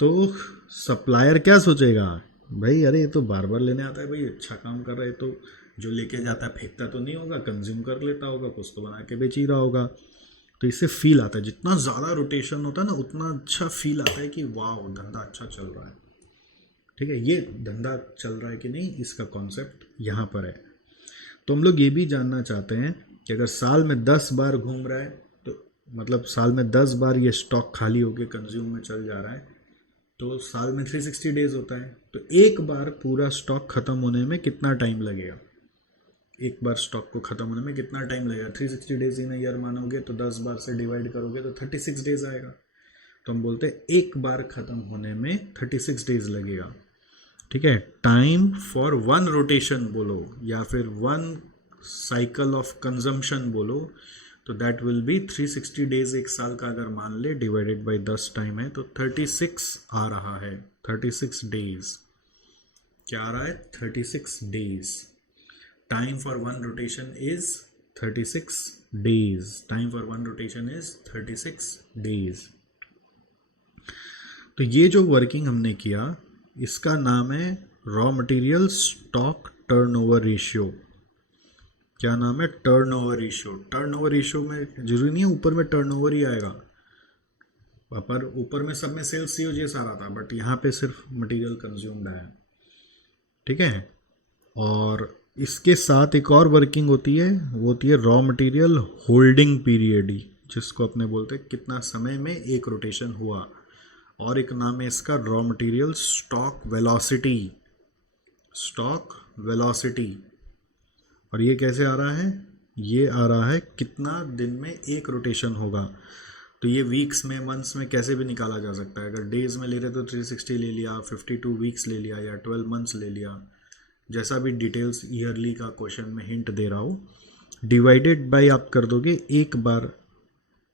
तो सप्लायर क्या सोचेगा, भाई अरे ये तो बार बार लेने आता है, भाई अच्छा काम कर रहा है, तो जो लेके जाता है फेंकता तो नहीं होगा, कंज्यूम कर लेता होगा, कुछ तो बना के बेच ही रहा होगा। तो इससे फील आता है, जितना ज़्यादा रोटेशन होता है ना उतना अच्छा फील आता है कि वाह धंधा अच्छा चल रहा है। ठीक है, ये धंधा चल रहा है कि नहीं, इसका कॉन्सेप्ट यहाँ पर है। तो हम लोग ये भी जानना चाहते हैं कि अगर साल में 10 बार घूम रहा है, तो मतलब साल में 10 बार ये स्टॉक खाली होके कंज्यूम में चल जा रहा है, तो साल में 360 डेज होता है, तो एक बार पूरा स्टॉक ख़त्म होने में कितना टाइम लगेगा, एक बार स्टॉक को ख़त्म होने में कितना टाइम लगेगा। 360 डेज इन ईयर मानोगे तो 10 बार से डिवाइड करोगे तो 36 डेज आएगा। तो हम बोलते हैं एक बार ख़त्म होने में 36 डेज लगेगा। ठीक है, टाइम फॉर वन रोटेशन बोलो या फिर वन साइकिल ऑफ कंजम्पशन बोलो, तो दैट विल बी 360 डेज। एक साल का अगर मान ले डिवाइडेड बाय 10 टाइम है तो 36 आ रहा है, 36 डेज। क्या आ रहा है? 36 days. Time for one rotation is 36 days. Time for one rotation is 36 days. तो ये जो वर्किंग हमने किया इसका नाम है raw material stock turnover ratio. क्या नाम है? Turnover ratio. टर्नओवर रेशियो में जरूरी नहीं है ऊपर में टर्नओवर ही आएगा, पर ऊपर में सब में सेल्स सीओजी सारा था, बट यहाँ पे सिर्फ मटेरियल कंज्यूम्ड है। ठीक है, और इसके साथ एक और वर्किंग होती है, वो होती है रॉ मटेरियल होल्डिंग पीरियड, जिसको अपने बोलते हैं कितना समय में एक रोटेशन हुआ, और एक नाम है इसका raw material stock velocity. Stock velocity. और ये कैसे आ रहा है? ये आ रहा है कितना दिन में एक रोटेशन होगा। तो ये वीक्स में, मंथ्स में कैसे भी निकाला जा सकता है। अगर डेज में ले रहे तो 360 ले लिया, 52 वीक्स ले लिया, या 12 मंथ्स ले लिया, जैसा भी डिटेल्स ईयरली का क्वेश्चन में हिंट दे रहा हो। डिवाइडेड बाय आप कर दोगे एक बार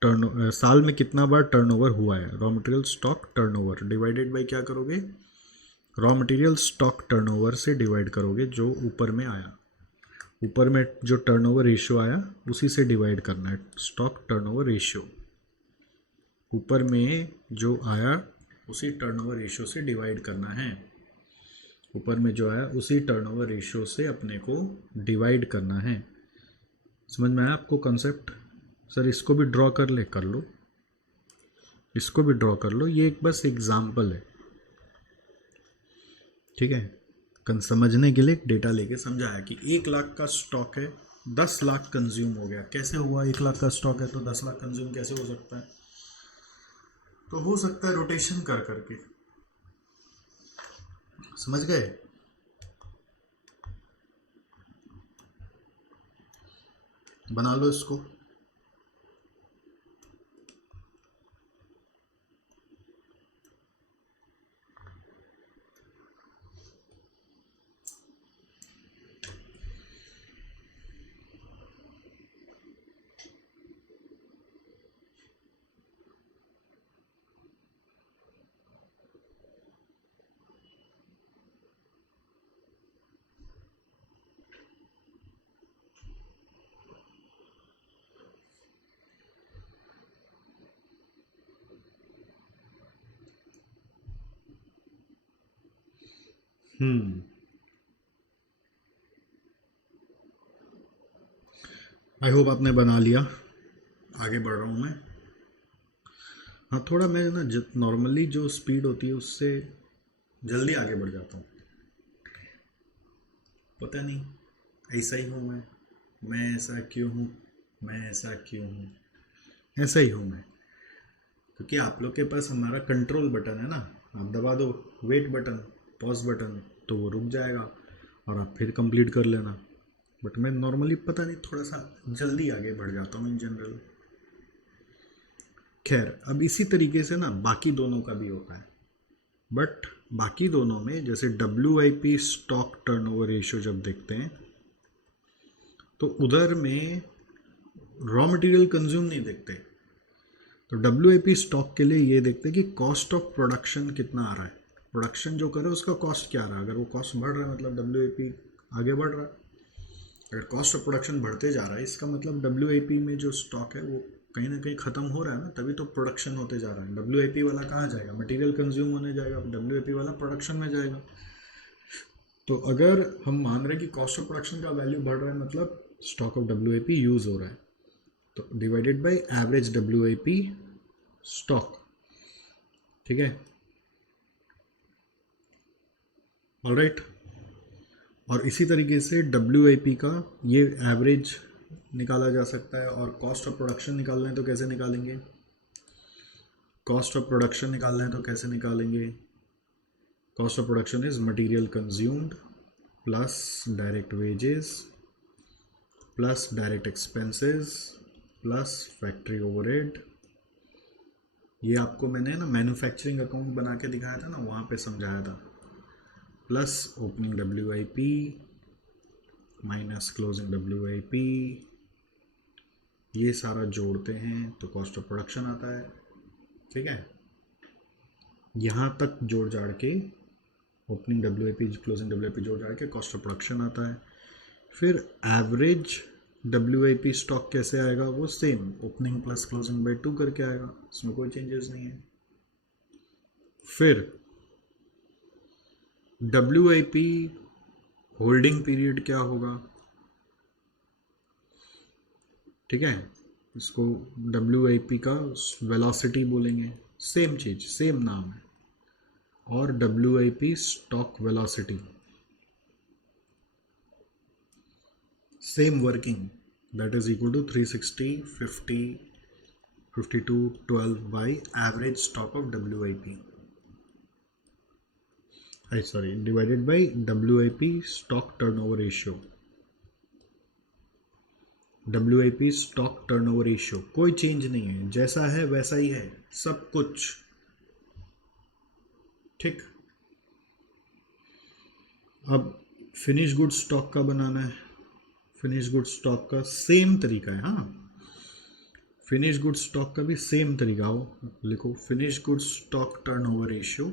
साल में कितना बार टर्नओवर हुआ है, raw material stock turnover divided by क्या करोगे? रॉ मटेरियल स्टॉक टर्नओवर से डिवाइड करोगे, जो ऊपर में आया, ऊपर में जो टर्नओवर रेशियो आया उसी से डिवाइड करना है। स्टॉक टर्नओवर रेशियो ऊपर में जो आया उसी टर्नओवर रेशियो से डिवाइड करना है। ऊपर में जो आया उसी टर्नओवर रेशियो से अपने को डिवाइड करना है। समझ में आया आपको कॉन्सेप्ट? सर इसको भी ड्रॉ कर ले, कर लो, इसको भी ड्रॉ कर लो, ये एक बस एग्जाम्पल है। ठीक है, समझने के लिए डेटा लेके समझाया कि 1 लाख का स्टॉक है, 10 लाख कंज्यूम हो गया। कैसे हुआ? 1 लाख का स्टॉक है तो 10 लाख कंज्यूम कैसे हो सकता है? तो हो सकता है रोटेशन कर करके। समझ गए? बना लो इसको। आई होप आपने बना लिया। आगे बढ़ रहा हूँ मैं। हाँ, थोड़ा मैं ना नॉर्मली जो स्पीड होती है उससे जल्दी आगे बढ़ जाता हूँ। पता नहीं ऐसा ही हूँ मैं ऐसा क्यों हूँ, मैं ऐसा क्यों हूँ, ऐसा ही हूँ मैं। क्योंकि आप लोग के पास हमारा कंट्रोल बटन है ना, आप दबा दो वेट बटन, पॉज बटन, तो वो रुक जाएगा और आप फिर कंप्लीट कर लेना। बट मैं नॉर्मली पता नहीं थोड़ा सा जल्दी आगे बढ़ जाता हूँ इन जनरल। खैर, अब इसी तरीके से ना बाकी दोनों का भी होता है, बट बाकी दोनों में जैसे WIP स्टॉक टर्नओवर रेशियो जब देखते हैं तो उधर में रॉ मटेरियल कंज्यूम नहीं देखते। तो WIP स्टॉक के लिए ये देखते हैं कि कॉस्ट ऑफ प्रोडक्शन कितना आ रहा है, प्रोडक्शन जो करे उसका कॉस्ट क्या आ रहा है। अगर वो कॉस्ट बढ़ रहा है मतलब WIP आगे बढ़ रहा है। अगर कॉस्ट ऑफ प्रोडक्शन बढ़ते जा रहा है इसका मतलब WIP में जो स्टॉक है वो कहीं ना कहीं ख़त्म हो रहा है ना, तभी तो प्रोडक्शन होते जा रहा है। WIP वाला कहाँ जाएगा? मटेरियल कंज्यूम होने जाएगा, WIP वाला प्रोडक्शन में जाएगा। तो अगर हम मान रहे हैं कि कॉस्ट ऑफ प्रोडक्शन का वैल्यू बढ़ रहा है मतलब स्टॉक ऑफ WIP यूज़ हो रहा है, तो divided by average WIP stock. ठीक है, ऑलराइट। और इसी तरीके से WIP का ये एवरेज निकाला जा सकता है। और कॉस्ट ऑफ प्रोडक्शन निकालना है तो कैसे निकालेंगे? कॉस्ट ऑफ प्रोडक्शन निकालना है तो कैसे निकालेंगे? Cost of production is material consumed plus direct wages plus direct expenses plus factory overhead. ये आपको मैंने ना मैन्युफैक्चरिंग अकाउंट बना के दिखाया था ना, वहाँ पे समझाया था। Plus opening WIP minus closing WIP, ये सारा जोड़ते हैं तो कॉस्ट ऑफ प्रोडक्शन आता है। ठीक है, यहाँ तक जोड़ जाड़ के ओपनिंग WIP क्लोजिंग WIP जोड़ जाड़ के कॉस्ट ऑफ प्रोडक्शन आता है। फिर एवरेज WIP स्टॉक कैसे आएगा, वो same opening plus closing by 2 करके आएगा, इसमें कोई चेंजेस नहीं है। फिर WIP होल्डिंग पीरियड क्या होगा, ठीक है, इसको WIP का वेलोसिटी बोलेंगे, सेम चीज सेम नाम है। और WIP stock velocity same working, that is equal to 360 50 52 12 by average stock of WIP, sorry divided by WIP stock turnover ratio. WIP stock turnover ratio कोई चेंज नहीं है, जैसा है वैसा ही है सब कुछ। ठीक, अब फिनिश गुड स्टॉक का बनाना है। फिनिश गुड स्टॉक का सेम तरीका है, हाँ, फिनिश गुड स्टॉक का भी सेम तरीका हो, लिखो finish good stock turnover ratio.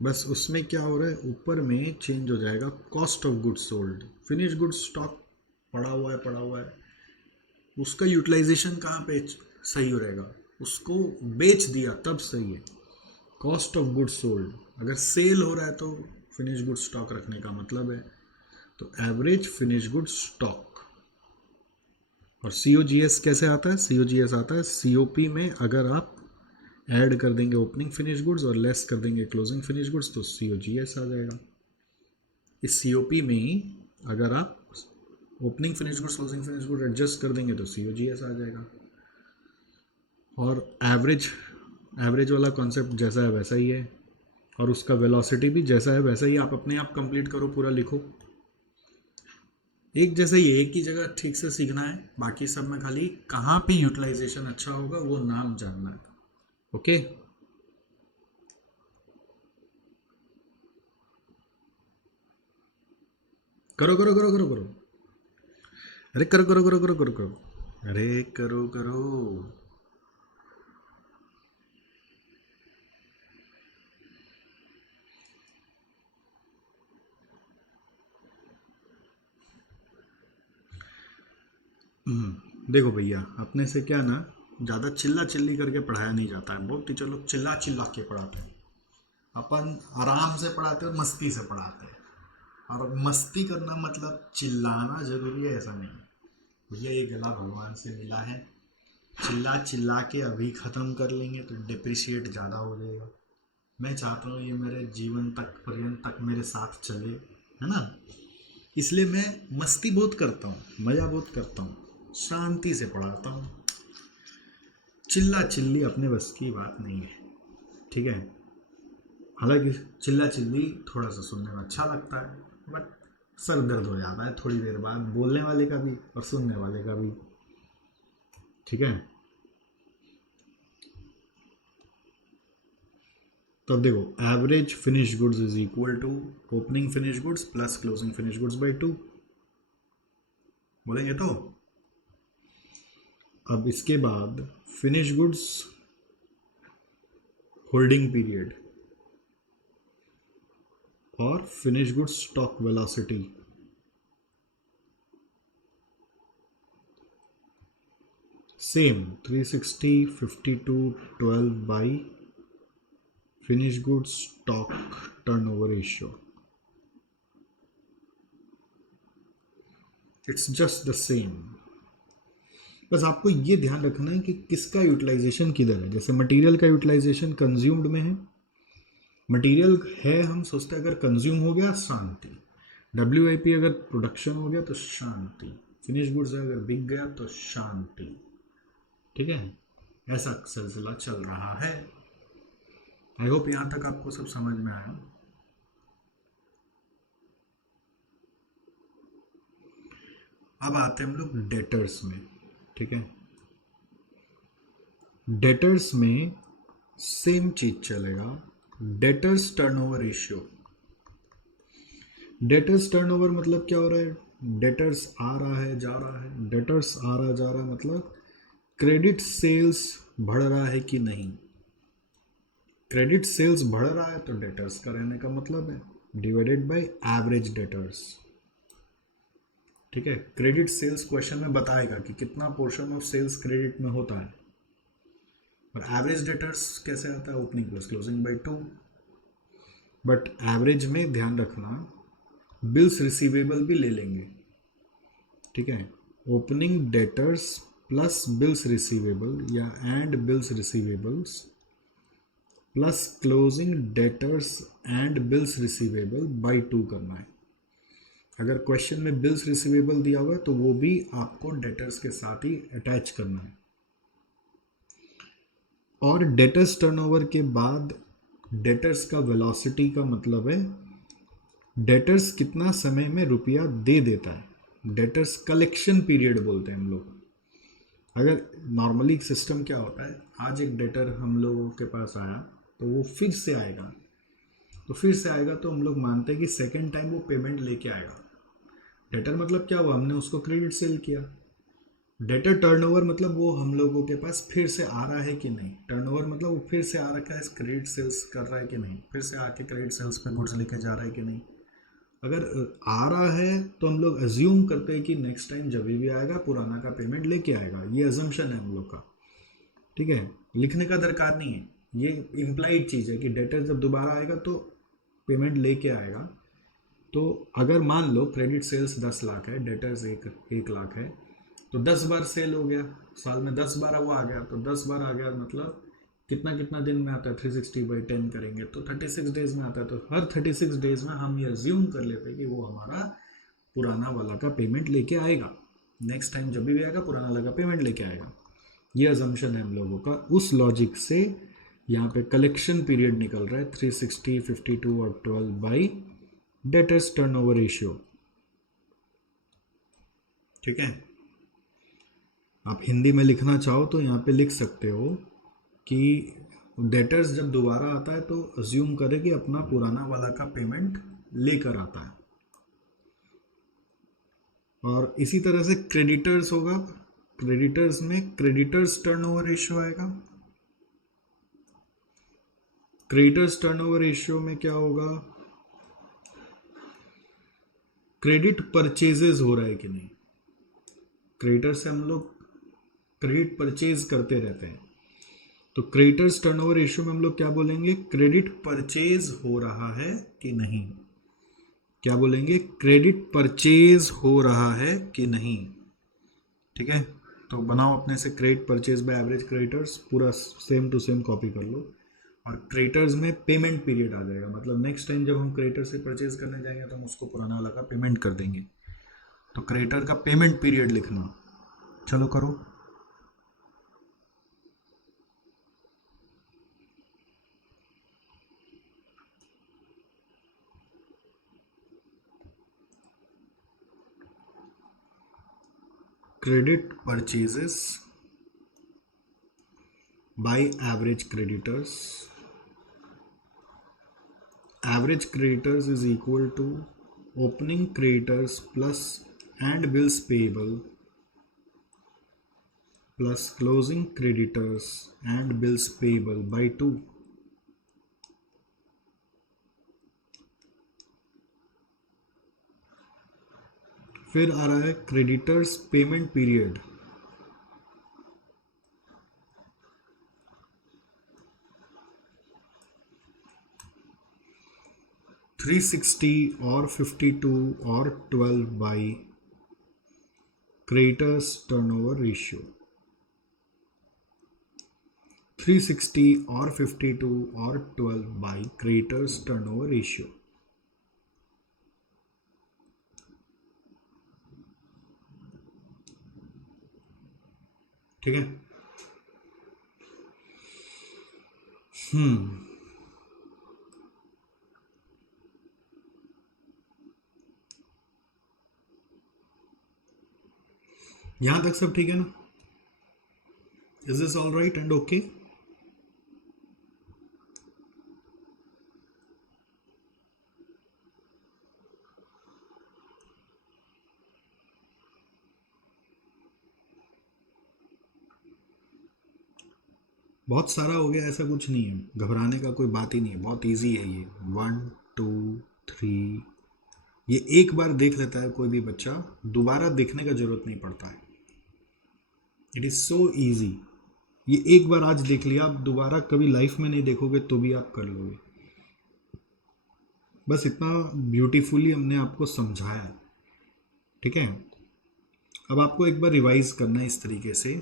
बस उसमें क्या हो रहा है, ऊपर में चेंज हो जाएगा cost of goods sold. Finish good stock पड़ा हुआ है, उसका यूटिलाइजेशन कहाँ पे सही हो रहेगा, उसको बेच दिया तब सही है। कॉस्ट ऑफ गुड्स सोल्ड, अगर सेल हो रहा है तो फिनिश गुड स्टॉक रखने का मतलब है, तो एवरेज फिनिश गुड स्टॉक। और COGS कैसे आता है, COGS आता है COP में, अगर आप ऐड कर देंगे ओपनिंग फिनिश गुड्स और लेस कर देंगे क्लोजिंग फिनिश गुड्स तो COGS आ जाएगा। इस COP में अगर आप opening finish goods closing finish good adjust कर देंगे तो COGS आ जाएगा। और एवरेज वाला कॉन्सेप्ट जैसा है वैसा ही है, और उसका वेलोसिटी भी जैसा है वैसा ही, आप अपने आप कंप्लीट करो, पूरा लिखो एक जैसे ही, एक ही जगह ठीक से सीखना है, बाकी सब में खाली कहाँ पे यूटिलाइजेशन अच्छा होगा वो नाम जानना है। ओके, करो करो करो करो करो, अरे करो करो करो करो करो करो, अरे करो करो। देखो भैया, अपने से क्या ना ज़्यादा चिल्ला चिल्ली करके पढ़ाया नहीं जाता है, बहुत टीचर लोग चिल्ला चिल्ला के पढ़ाते हैं, अपन आराम से पढ़ाते हैं और मस्ती से पढ़ाते हैं। और मस्ती करना मतलब चिल्लाना जरूरी है ऐसा नहीं। भैया ये गला भगवान से मिला है, चिल्ला चिल्ला के अभी ख़त्म कर लेंगे तो डिप्रिशिएट ज़्यादा हो जाएगा। मैं चाहता हूँ ये मेरे जीवन तक पर्यंत तक मेरे साथ चले, है ना, इसलिए मैं मस्ती बहुत करता हूँ, मज़ा बहुत करता हूँ, शांति से पढ़ाता हूँ। चिल्ला चिल्ली अपने बस की बात नहीं है, ठीक है। हालांकि चिल्ला चिल्ली थोड़ा सा सुनने में अच्छा लगता है, बट सर दर्द हो जाता है थोड़ी देर बाद, बोलने वाले का भी और सुनने वाले का भी, ठीक है। तो अब देखो, average finish goods is equal to opening finish goods plus closing finish goods by 2 बोलेंगे तो। अब इसके बाद फिनिश गुड्स होल्डिंग पीरियड और finish goods stock velocity, same 360 52 12 by finish goods stock turnover ratio, it's just the same. बस आपको ये ध्यान रखना है कि किसका यूटिलाइजेशन किधर है। जैसे मटेरियल का यूटिलाइजेशन कंज्यूम्ड में है, मटेरियल है, हम सोचते हैं अगर कंज्यूम हो गया शांति, WIP अगर प्रोडक्शन हो गया तो शांति, फिनिश गुड्स अगर बिक गया तो शांति, ठीक है, ऐसा सिलसिला चल रहा है। आई होप यहाँ तक आपको सब समझ में आया। अब आते हैं हम लोग डेटर्स में। ठीक है, डेटर्स में सेम चीज चलेगा, debtors turnover ratio. Debtors turnover मतलब क्या हो रहा है, डेटर्स आ रहा है जा रहा है, डेटर्स आ रहा जा रहा मतलब क्रेडिट सेल्स बढ़ रहा है कि नहीं। क्रेडिट सेल्स बढ़ रहा है तो डेटर्स का रहने का मतलब है डिवाइडेड बाय एवरेज डेटर्स। ठीक है, क्रेडिट सेल्स क्वेश्चन में बताएगा कि कितना पोर्शन ऑफ सेल्स क्रेडिट में होता है, और एवरेज डेटर्स कैसे आता है, opening plus closing by 2। But average में ध्यान रखना बिल्स रिसीवेबल भी ले लेंगे। ठीक है, opening debtors plus bills receivable या and bills receivables plus closing debtors and bills receivable by 2 करना है। अगर क्वेश्चन में बिल्स रिसीवेबल दिया हुआ है तो वो भी आपको डेटर्स के साथ ही अटैच करना है। और डेटर्स टर्नओवर के बाद डेटर्स का वेलोसिटी का मतलब है डेटर्स कितना समय में रुपया दे देता है। डेटर्स कलेक्शन पीरियड बोलते हैं हम लोग। अगर नॉर्मली सिस्टम क्या होता है, आज एक डेटर हम लोगों के पास आया तो वो फिर से आएगा, तो फिर से आएगा तो हम लोग मानते हैं कि सेकेंड टाइम वो पेमेंट लेके आएगा। डेटर मतलब क्या हुआ, हमने उसको क्रेडिट सेल किया। डेटर टर्नओवर मतलब वो हम लोगों के पास फिर से आ रहा है कि नहीं। टर्नओवर मतलब वो फिर से आ रखा है, क्रेडिट सेल्स कर रहा है कि नहीं, फिर से आके क्रेडिट सेल्स पे गुड्स लेके जा रहा है कि नहीं। अगर आ रहा है तो हम लोग अज्यूम करते हैं कि नेक्स्ट टाइम जब भी आएगा पुराना का पेमेंट लेके आएगा, ये अजम्पशन है हम लोग का। ठीक है, लिखने का दरकार नहीं है, ये इम्प्लाइड चीज़ है कि डेटर जब दोबारा आएगा तो पेमेंट लेके आएगा। तो अगर मान लो क्रेडिट सेल्स 10 लाख है, डेटर्स 1 लाख है, तो 10 बार सेल हो गया, साल में 10 बार वो आ गया, तो 10 बार आ गया मतलब कितना कितना दिन में आता है, 360/10 करेंगे तो 36 डेज में आता है। तो हर 36 डेज में हम ये अज्यूम कर लेते हैं कि वो हमारा पुराना वाला का पेमेंट लेके आएगा, नेक्स्ट टाइम जब भी आएगा पुराना वाला का पेमेंट लेके आएगा। ये अजम्पशन है हम लोगों का। उस लॉजिक से यहाँ पे कलेक्शन पीरियड निकल रहा है 360, 52 और 12 बाई डेटर्स टर्नओवर रेशियो। ठीक है, आप हिंदी में लिखना चाहो तो यहाँ पे लिख सकते हो कि डेटर्स जब दोबारा आता है तो अज्यूम करें कि अपना पुराना वाला का पेमेंट लेकर आता है। और इसी तरह से क्रेडिटर्स होगा, क्रेडिटर्स में क्रेडिटर्स टर्नओवर रेशियो आएगा। क्रेडिटर्स टर्नओवर रेशियो में क्या होगा, क्रेडिट परचेजेस हो रहा है कि नहीं। क्रेडिटर से हम लोग क्रेडिट परचेज करते रहते हैं, तो क्रेडिटर्स टर्नओवर रेशियो में हम लोग क्या बोलेंगे, क्रेडिट परचेज हो रहा है कि नहीं। क्या बोलेंगे, क्रेडिट परचेज हो रहा है कि नहीं। ठीक है, तो बनाओ अपने से credit purchase by average creditors, पूरा सेम टू सेम कॉपी कर लो। और क्रेडिटर्स में पेमेंट पीरियड आ जाएगा, मतलब नेक्स्ट टाइम जब हम क्रेडिटर से परचेज करने जाएंगे तो हम उसको पुराना वाला का पेमेंट कर देंगे। तो क्रेडिटर का पेमेंट पीरियड लिखना, चलो करो। Credit purchases by average creditors. Average creditors is equal to opening creditors plus and bills payable plus closing creditors and bills payable by 2. फिर आ रहा है क्रेडिटर्स पेमेंट पीरियड। थ्री 360 और 52 और 12 बाई क्रेडिटर्स टर्नओवर रेशियो। 360 और 52 और 12 by creditors turnover ratio. ठीक है, यहाँ तक सब ठीक है ना? Is this all right and okay? बहुत सारा हो गया ऐसा कुछ नहीं है, घबराने का कोई बात ही नहीं है, बहुत इजी है ये। 1 2 3, ये एक बार देख लेता है कोई भी बच्चा, दोबारा देखने का जरूरत नहीं पड़ता है। It is so easy. ये एक बार आज देख लिया, आप दोबारा कभी लाइफ में नहीं देखोगे तो भी आप कर लोगे। बस इतना ब्यूटीफुली हमने आपको समझाया है, ठीक है? अब आपको एक बार रिवाइज करना है इस तरीके से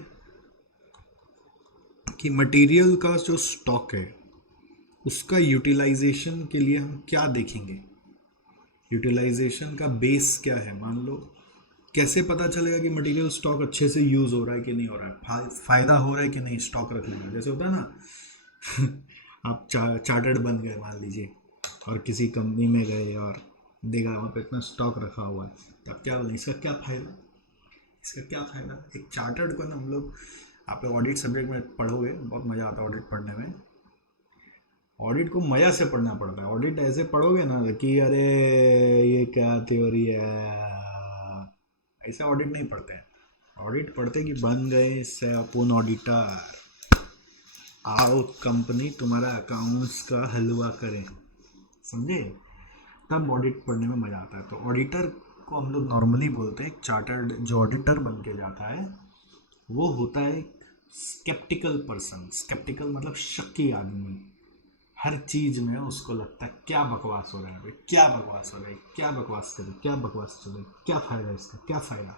कि मटेरियल का जो स्टॉक है उसका यूटिलाइजेशन के लिए हम क्या देखेंगे। यूटिलाइजेशन का बेस क्या है, मान लो कैसे पता चलेगा कि मटेरियल स्टॉक अच्छे से यूज़ हो रहा है कि नहीं हो रहा है, फ़ायदा हो रहा है कि नहीं स्टॉक रखने का। जैसे होता है ना आप चार्टर्ड बन गए मान लीजिए, और किसी कंपनी में गए और देखा वहाँ पे इतना स्टॉक रखा हुआ है, तो आप क्या बोलें इसका क्या फ़ायदा, इसका क्या फ़ायदा। एक चार्टर्ड को ना हम लोग, आप लोग ऑडिट सब्जेक्ट में पढ़ोगे, बहुत मज़ा आता है ऑडिट पढ़ने में। ऑडिट को मज़ा से पढ़ना पड़ता है। ऑडिट ऐसे पढ़ोगे ना कि अरे ये क्या थ्योरी है, ऐसे ऑडिट नहीं पढ़ते हैं। ऑडिट पढ़ते कि बन गए से अपन ऑडिटर, आओ कंपनी तुम्हारा अकाउंट्स का हलवा करें, समझे? तब ऑडिट पढ़ने में मज़ा आता है। तो ऑडिटर को हम लोग नॉर्मली बोलते हैं, चार्टर्ड जो ऑडिटर बन के जाता है वो होता है स्केप्टिकल पर्सन। स्केप्टिकल मतलब शक्की आदमी। हर चीज़ में उसको लगता है क्या बकवास हो रहा है भाई, क्या बकवास हो रहा है, क्या बकवास करे, क्या बकवास चले, क्या फ़ायदा इसका, क्या फ़ायदा।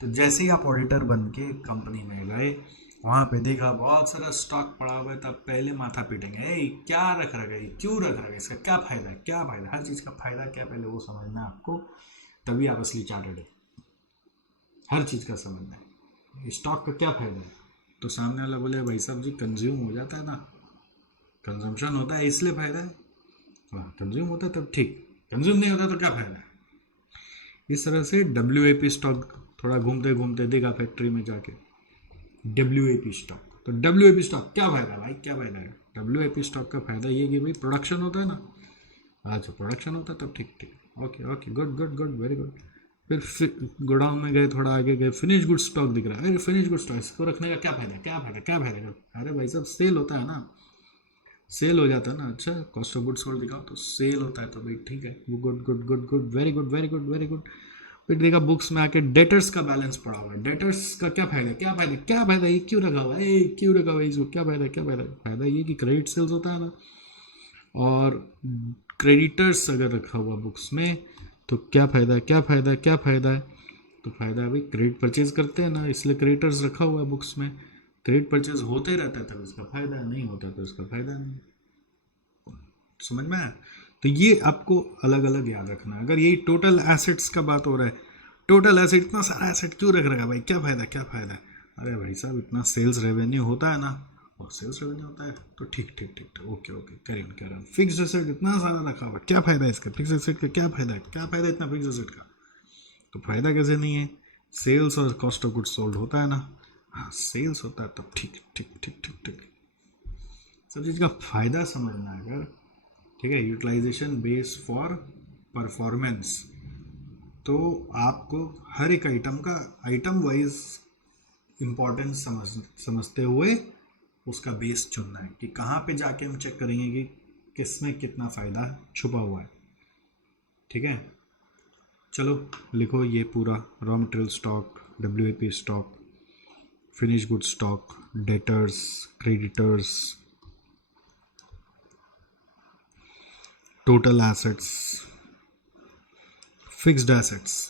तो जैसे ही आप ऑडिटर बन के कंपनी में गए, वहाँ पे देखा बहुत सारा स्टॉक पड़ा हुआ है, तब पहले माथा पीटेंगे, ए क्या रख रखा है, क्यों रख रखा है, इसका क्या फ़ायदा है, क्या फ़ायदा, हर चीज़ का फ़ायदा क्या पहले वो समझना है आपको, तभी आप असली चार्टर्ड है। हर चीज़ का समझना है, स्टॉक का क्या फ़ायदा है। तो सामने वाला बोले भाई साहब जी कंज्यूम हो जाता है ना, कंजम्पशन होता है इसलिए फ़ायदा है। हाँ कंज्यूम होता है तब ठीक, कंज्यूम नहीं होता तो क्या फ़ायदा है। इस तरह से WAP स्टॉक थोड़ा घूमते घूमते देखा फैक्ट्री में जाके, WAP स्टॉक, तो WAP स्टॉक क्या फ़ायदा है भाई, क्या फ़ायदा है। WAP स्टॉक का फ़ायदा ये कि भाई प्रोडक्शन होता है ना, अच्छा प्रोडक्शन होता है तब ठीक ठीक, okay okay, good good good, very good. फिर गोडाउन में गए, थोड़ा आगे गए, फिनिश गुड स्टॉक दिख रहा है, अरे फिनिश गुड स्टॉक इसको रखने का क्या फ़ायदा, क्या फ़ायदा, क्या फ़ायदा। अरे भाई साहब सेल होता है ना, सेल हो जाता है ना, अच्छा कॉस्ट ऑफ गुड्स सोल्ड दिखाओ तो सेल होता है, तो भाई ठीक है, वो good good good good, very good very good very good. फिर देखा बुक्स में आके डेटर्स का बैलेंस पड़ा हुआ है, डेटर्स का क्या फायदा, क्या फायदा, क्या फायदा, ये क्यों रखा हुआ है, क्यों रखा हुआ है इसको, क्या फायदा, क्या फायदा। फायदा ये कि क्रेडिट सेल्स होता है ना, और क्रेडिटर्स अगर रखा हुआ बुक्स में तो क्या फायदा, क्या फायदा, क्या फायदा है। तो फायदा है भाई क्रेडिट परचेज करते हैं ना, इसलिए क्रेडिटर्स रखा हुआ है बुक्स में, क्रेडिट परचेज होते रहता है तब इसका फायदा, नहीं होता तो इसका फायदा नहीं। समझ में आया? तो ये आपको अलग अलग याद रखना है। अगर यही टोटल एसेट्स का बात हो रहा है, टोटल एसेट, इतना सारा एसेट क्यों रख रखा है भाई, क्या फ़ायदा, क्या फ़ायदा है। अरे भाई साहब इतना सेल्स रेवेन्यू होता है ना, और सेल्स रेवेन्यू होता है तो ठीक ठीक ठीक ठीक, okay okay, carry on. Fix asset इतना सारा रखा हुआ, क्या फ़ायदा है इसका, फिक्स एसेट का क्या फ़ायदा है, क्या फ़ायदा इतना फिक्स एसेट का। तो फ़ायदा कैसे नहीं है, सेल्स और कॉस्ट ऑफ गुड्स सोल्ड होता है ना, हाँ सेल्स होता है तब ठीक ठीक ठीक ठीक ठीक। सब चीज़ का फ़ायदा समझना है अगर, ठीक है। यूटिलाइजेशन बेस फॉर परफॉर्मेंस, तो आपको हर एक आइटम का आइटम वाइज इम्पोर्टेंस समझते हुए उसका बेस चुनना है कि कहाँ पे जाके हम चेक करेंगे कि किस में कितना फ़ायदा छुपा हुआ है, ठीक है। चलो लिखो ये पूरा, raw material stock, WAP stock, finish good stock, debtors, creditors, total assets, fixed assets.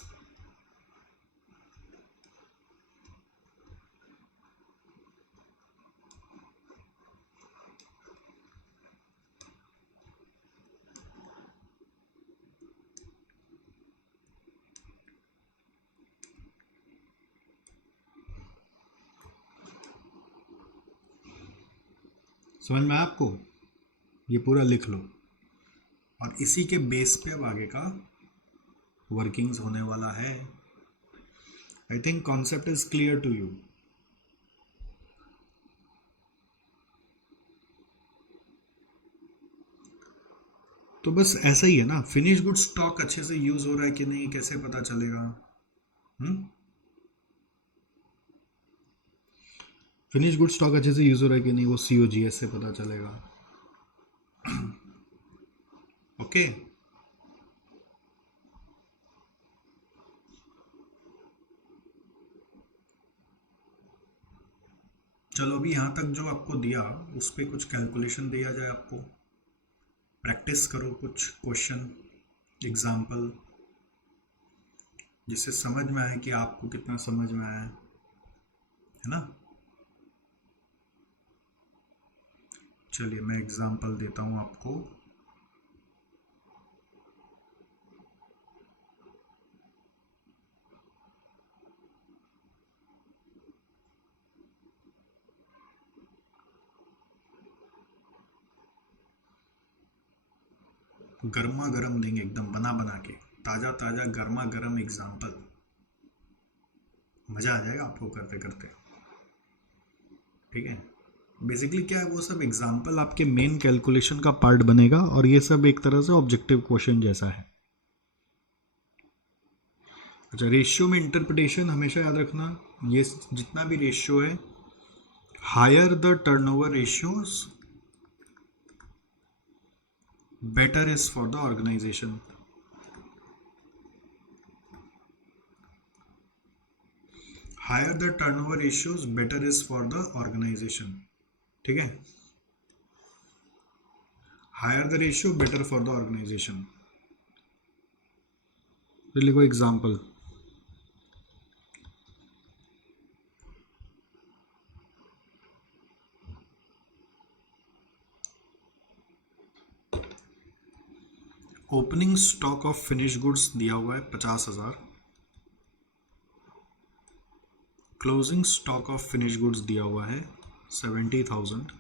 समझ में आया आपको? ये पूरा लिख लो, और इसी के बेस पे अब आगे का वर्किंग्स होने वाला है। I think concept is clear to you. तो बस ऐसा ही है ना, फिनिश गुड स्टॉक अच्छे से यूज हो रहा है कि नहीं कैसे पता चलेगा? फिनिश गुड स्टॉक अच्छे से यूज हो रहा है कि नहीं वो COGS से पता चलेगा। ओके चलो अभी यहाँ तक जो आपको दिया उस पर कुछ कैलकुलेशन दिया जाए आपको, प्रैक्टिस करो कुछ क्वेश्चन एग्जाम्पल, जिससे समझ में आए कि आपको कितना समझ में आया है ना। चलिए मैं एग्जाम्पल देता हूँ आपको। गर्मा गर्म देंगे एकदम बना बना के, ताज़ा ताज़ा गर्मा गर्म एग्जाम्पल, मज़ा आ जाएगा आपको करते करते। ठीक है, बेसिकली क्या है वो सब एग्जाम्पल आपके मेन कैलकुलेशन का पार्ट बनेगा, और ये सब एक तरह से ऑब्जेक्टिव क्वेश्चन जैसा है। अच्छा, रेशियो में इंटरप्रिटेशन हमेशा याद रखना, ये जितना भी रेशियो है, higher the turnover ratios better is for the organisation. Higher the turnover ratios better is for the organisation. ठीक है, higher the ratio better for the organisation. तो लिखो example, opening stock of finish goods दिया हुआ है 50,000, closing stock of finish goods दिया हुआ है 70,000,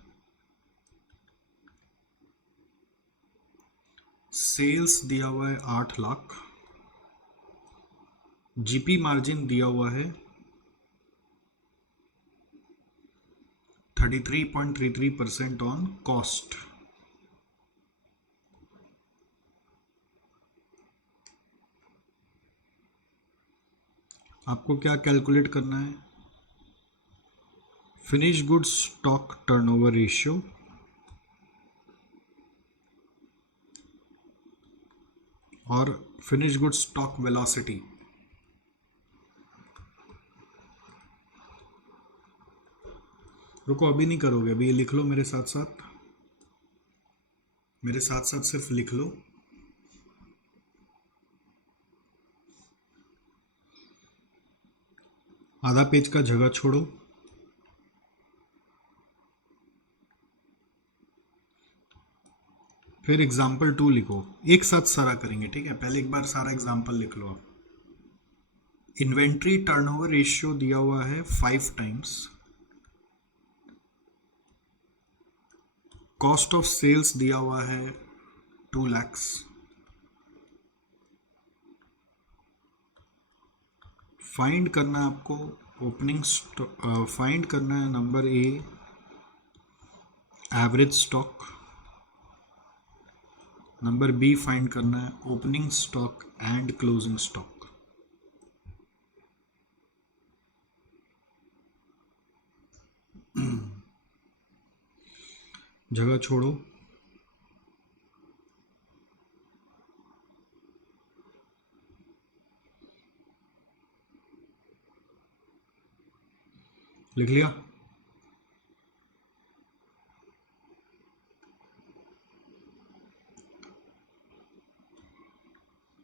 सेल्स दिया हुआ है 8 लाख, GP मार्जिन दिया हुआ है 33.33% ऑन कॉस्ट। आपको क्या कैलकुलेट करना है? Finish goods stock turnover ratio और फिनिश गुड्स स्टॉक वेलोसिटी। रुको अभी नहीं करोगे, अभी ये लिख लो मेरे साथ साथ, मेरे साथ साथ सिर्फ लिख लो। आधा पेज का जगह छोड़ो, फिर एग्जाम्पल 2 लिखो। एक साथ सारा करेंगे, ठीक है? पहले एक बार सारा एग्जाम्पल लिख लो आप। इन्वेंट्री टर्नओवर रेशियो दिया हुआ है 5 टाइम्स, कॉस्ट ऑफ सेल्स दिया हुआ है 2 lakhs, फाइंड करना है आपको ओपनिंग फाइंड करना है number A average stock, number B find करना है opening stock and closing stock. जगह छोड़ो, लिख लिया?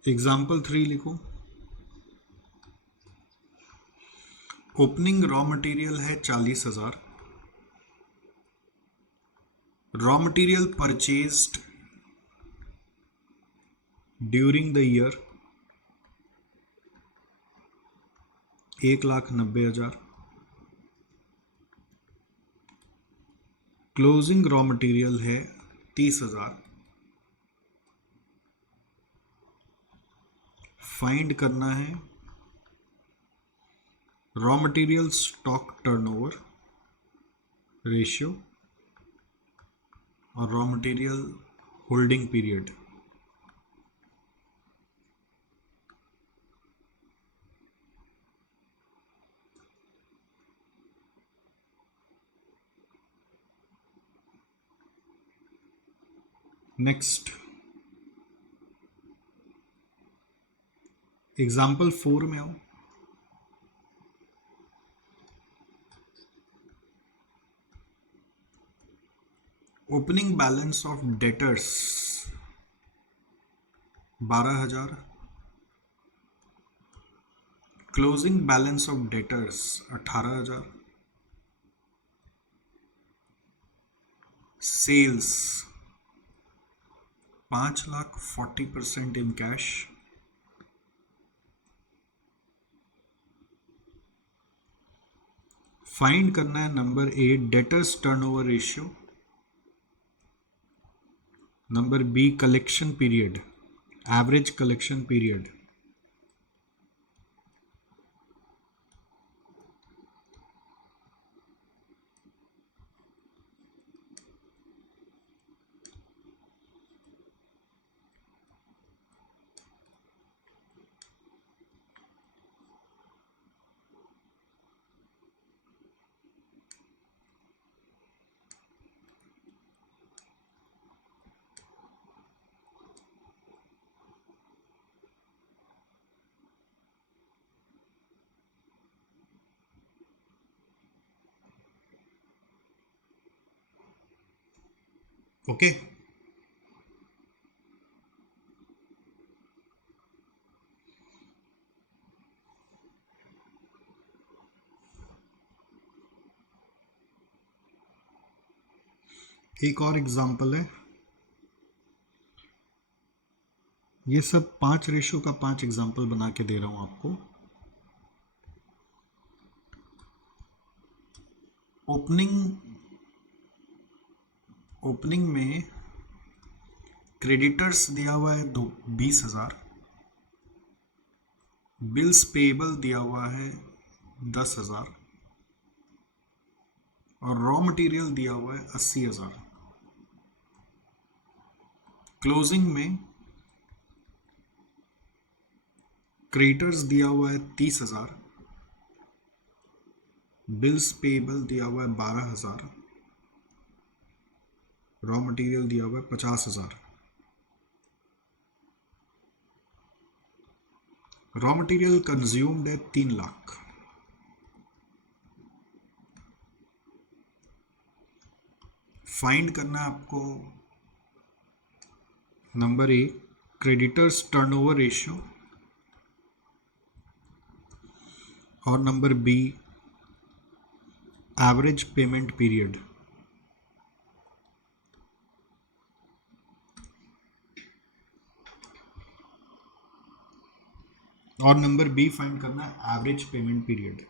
एग्जाम्पल 3 लिखो। ओपनिंग रॉ मटेरियल है 40,000, raw material purchased during the year 1,90,000, closing raw material है 30,000, फाइंड करना है raw material stock turnover ratio और raw material holding period. Next example 4 में आओ। Opening balance of debtors 12,000, closing balance of debtors 18,000, sales 5,00,000 40% in cash, find करना है number A debtors turnover ratio, number B collection period, average collection period, okay. एक और example है, ये सब 5 ratio का 5 एग्जांपल बना के दे रहा हूं आपको। ओपनिंग में क्रेडिटर्स दिया हुआ है 20,000, बिल्स पेएबल दिया हुआ है 10,000 और रॉ मटेरियल दिया हुआ है 80,000। क्लोजिंग में क्रेडिटर्स दिया हुआ है 30,000, बिल्स पेएबल दिया हुआ है 12,000, रॉ मटेरियल दिया हुआ है 50,000। रॉ मटेरियल कंज्यूम्ड है 3,00,000। फाइंड करना है आपको number A creditors turnover ratio और number B average payment period. और नंबर बी फाइंड करना है एवरेज पेमेंट पीरियड।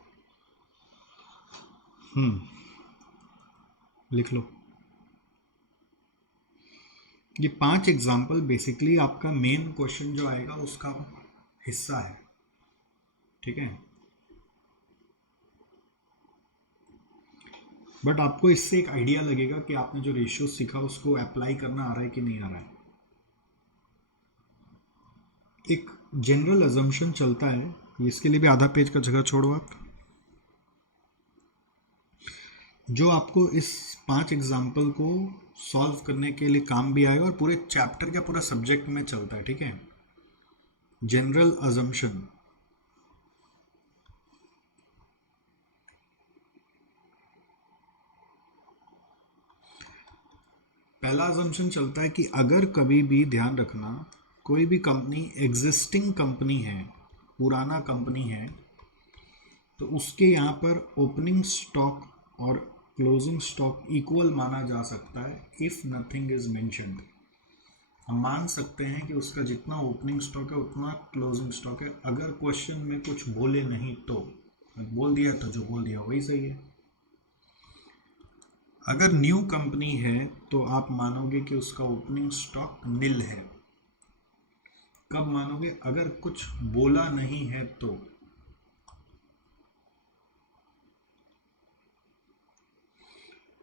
लिख लो। ये 5 एग्जाम्पल बेसिकली आपका मेन क्वेश्चन जो आएगा उसका हिस्सा है, ठीक है। बट आपको इससे एक आइडिया लगेगा कि आपने जो रेशियो सीखा उसको अप्लाई करना आ रहा है कि नहीं आ रहा है। एक जनरल अजम्पशन चलता है, इसके लिए भी आधा पेज का जगह छोड़ो आप, जो आपको इस 5 एग्जाम्पल को सॉल्व करने के लिए काम भी आएगा और पूरे चैप्टर का पूरा सब्जेक्ट में चलता है, ठीक है। जनरल अजम्पशन, पहला अजम्पशन चलता है कि अगर कभी भी, ध्यान रखना, कोई भी कंपनी एग्जिस्टिंग कंपनी है, पुराना कंपनी है, तो उसके यहाँ पर ओपनिंग स्टॉक और क्लोजिंग स्टॉक इक्वल माना जा सकता है इफ नथिंग इज मेंशन्ड। हम मान सकते हैं कि उसका जितना ओपनिंग स्टॉक है उतना क्लोजिंग स्टॉक है, अगर क्वेश्चन में कुछ बोले नहीं तो। बोल दिया तो जो बोल दिया वही सही है। अगर न्यू कंपनी है तो आप मानोगे कि उसका ओपनिंग स्टॉक नील है। कब मानोगे? अगर कुछ बोला नहीं है तो।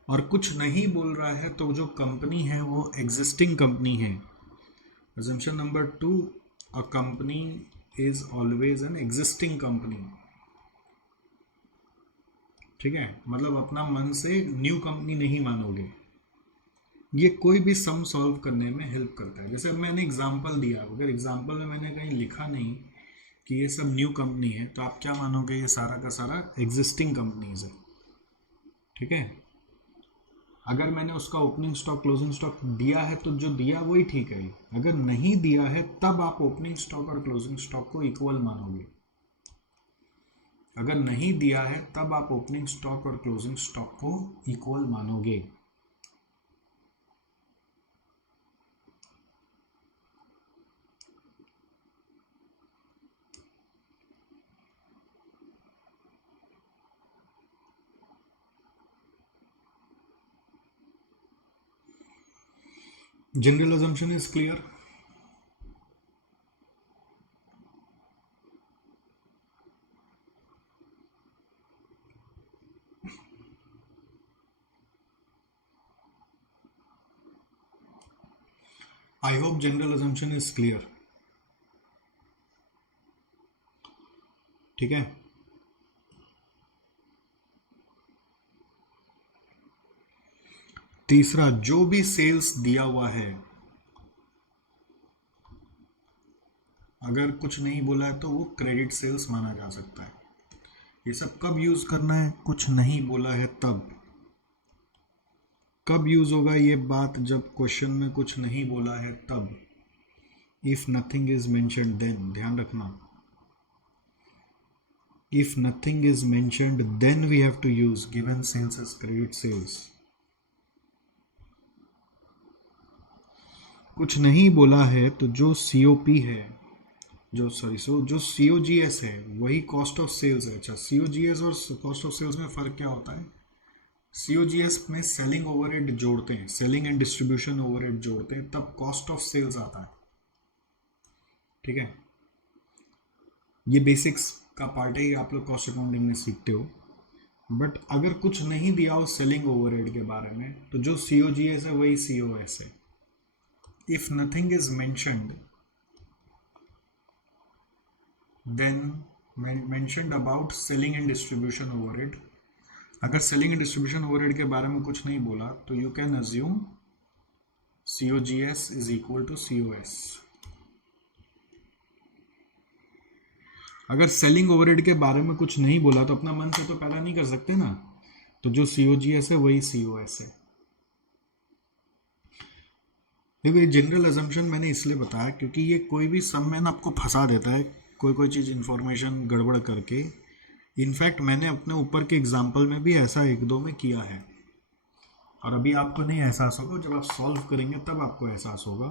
और कुछ नहीं बोल रहा है तो जो कंपनी है वो एग्जिस्टिंग कंपनी है। assumption number 2, a company is always an existing company. ठीक है, मतलब अपना मन से न्यू कंपनी नहीं मानोगे। ये कोई भी सम सॉल्व करने में हेल्प करता है। जैसे अब मैंने एग्जांपल दिया, अगर एग्जांपल में मैंने कहीं लिखा नहीं कि ये सब न्यू कंपनी है तो आप क्या मानोगे, ये सारा का सारा एग्जिस्टिंग कंपनीज है। ठीक है, अगर मैंने उसका ओपनिंग स्टॉक क्लोजिंग स्टॉक दिया है तो जो दिया वही ठीक है। अगर नहीं दिया है तब आप ओपनिंग स्टॉक और क्लोजिंग स्टॉक को इक्वल मानोगे। अगर नहीं दिया है तब आप ओपनिंग स्टॉक और क्लोजिंग स्टॉक को इक्वल मानोगे। General assumption is clear. I hope general assumption is clear. ठीक है, तीसरा, जो भी सेल्स दिया हुआ है, अगर कुछ नहीं बोला है तो वो क्रेडिट सेल्स माना जा सकता है। ये सब कब यूज करना है, कुछ नहीं बोला है तब। कब यूज होगा ये बात, जब क्वेश्चन में कुछ नहीं बोला है तब। If nothing is mentioned then, ध्यान रखना, if nothing is mentioned then we have to use given sales as credit sales. कुछ नहीं बोला है तो जो सीओपी है, जो सीओजीएस है वही कॉस्ट ऑफ सेल्स है। अच्छा, सीओजीएस और कॉस्ट ऑफ सेल्स में फ़र्क क्या होता है? सीओजीएस में सेलिंग ओवरहेड जोड़ते हैं, सेलिंग एंड डिस्ट्रीब्यूशन ओवरहेड जोड़ते हैं, तब कॉस्ट ऑफ सेल्स आता है। ठीक है, ये बेसिक्स का पार्ट है, ये आप लोग कॉस्ट अकाउंटिंग में सीखते हो। बट अगर कुछ नहीं दिया हो सेलिंग ओवरहेड के बारे में तो जो सीओजीएस है वही सीओएस है। If nothing is mentioned then mentioned about selling and distribution overhead, अगर सेलिंग एंड डिस्ट्रीब्यूशन ओवरहेड के बारे में कुछ नहीं बोला तो you can assume COGS is equal to COS। अगर सेलिंग ओवरहेड के बारे में कुछ नहीं बोला तो अपना मन से तो पैदा नहीं कर सकते ना, तो जो COGS है वही COS है। देखो, ये जनरल अजम्पशन मैंने इसलिए बताया क्योंकि ये कोई भी सम में ना आपको फंसा देता है, कोई चीज़ इन्फॉर्मेशन गड़बड़ करके। इनफैक्ट मैंने अपने ऊपर के एग्जाम्पल में भी ऐसा एक दो में किया है, और अभी आपको नहीं एहसास होगा, जब आप सॉल्व करेंगे तब आपको एहसास होगा।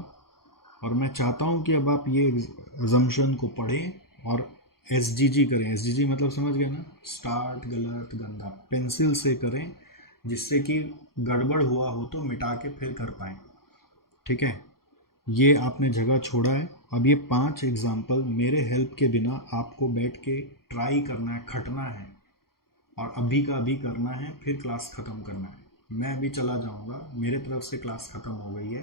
और मैं चाहता हूँ कि अब आप ये अजम्पशन को पढ़ें और SGG करें। SGG मतलब समझ गए ना, स्टार्ट गलत गंदा, पेंसिल से करें, जिससे कि गड़बड़ हुआ हो तो मिटा के फिर कर पाएँ। ठीक है, ये आपने जगह छोड़ा है। अब ये 5 एग्जाम्पल मेरे हेल्प के बिना आपको बैठ के ट्राई करना है, खटना है, और अभी का अभी करना है, फिर क्लास ख़त्म करना है। मैं अभी चला जाऊंगा, मेरे तरफ से क्लास ख़त्म हो गई है।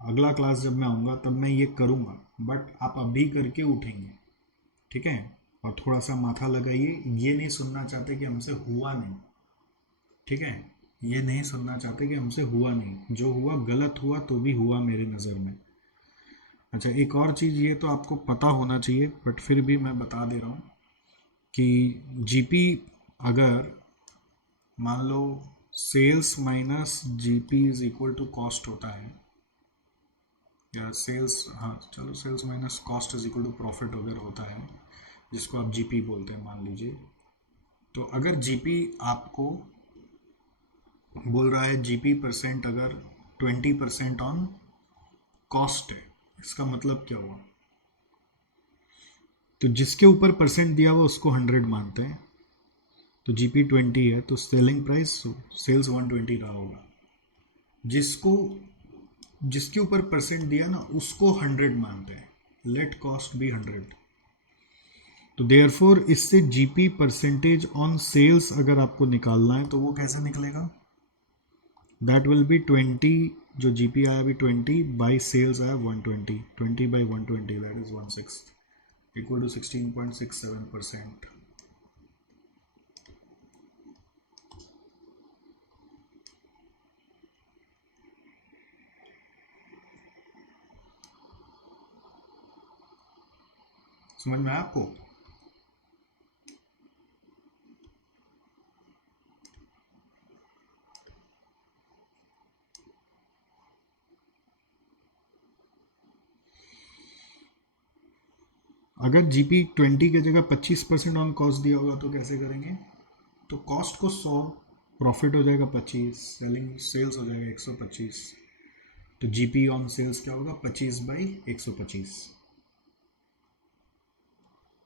अगला क्लास जब मैं आऊँगा तब मैं ये करूँगा, बट आप अभी करके उठेंगे। ठीक है, और थोड़ा सा माथा लगाइए, ये नहीं सुनना चाहते कि हमसे हुआ नहीं। ठीक है, ये नहीं सुनना चाहते कि हमसे हुआ नहीं, जो हुआ गलत हुआ तो भी हुआ मेरे नज़र में। अच्छा, एक और चीज़ ये तो आपको पता होना चाहिए, बट फिर भी मैं बता दे रहा हूँ कि जीपी अगर मान लो sales minus GP is equal to cost होता है, या सेल्स, हाँ चलो, sales minus cost is equal to profit अगर होता है, जिसको आप जीपी बोलते हैं मान लीजिए, तो अगर जीपी आपको बोल रहा है जीपी परसेंट अगर 20% ऑन कॉस्ट है, इसका मतलब क्या हुआ? तो जिसके ऊपर परसेंट दिया हुआ उसको 100 मानते हैं, तो जीपी 20 है तो सेलिंग प्राइस सेल्स 120 रहा होगा। जिसके ऊपर परसेंट दिया ना उसको 100 मानते हैं, लेट कॉस्ट बी 100। तो देयरफॉर इससे जीपी परसेंटेज ऑन सेल्स अगर आपको निकालना है तो वो कैसे निकलेगा? दैट विल बी 20, जो जीपी आया अभी 20 बाई सेल्स आया 120, 20 by 120 that is 1/6 equal to 16.67%। समझ में आया आपको? अगर जीपी 20 की जगह 25% ऑन कॉस्ट दिया होगा तो कैसे करेंगे? तो कॉस्ट को 100, प्रॉफिट हो जाएगा 25, सेलिंग सेल्स हो जाएगा 125, तो जीपी ऑन सेल्स क्या होगा? 25 बाई 125।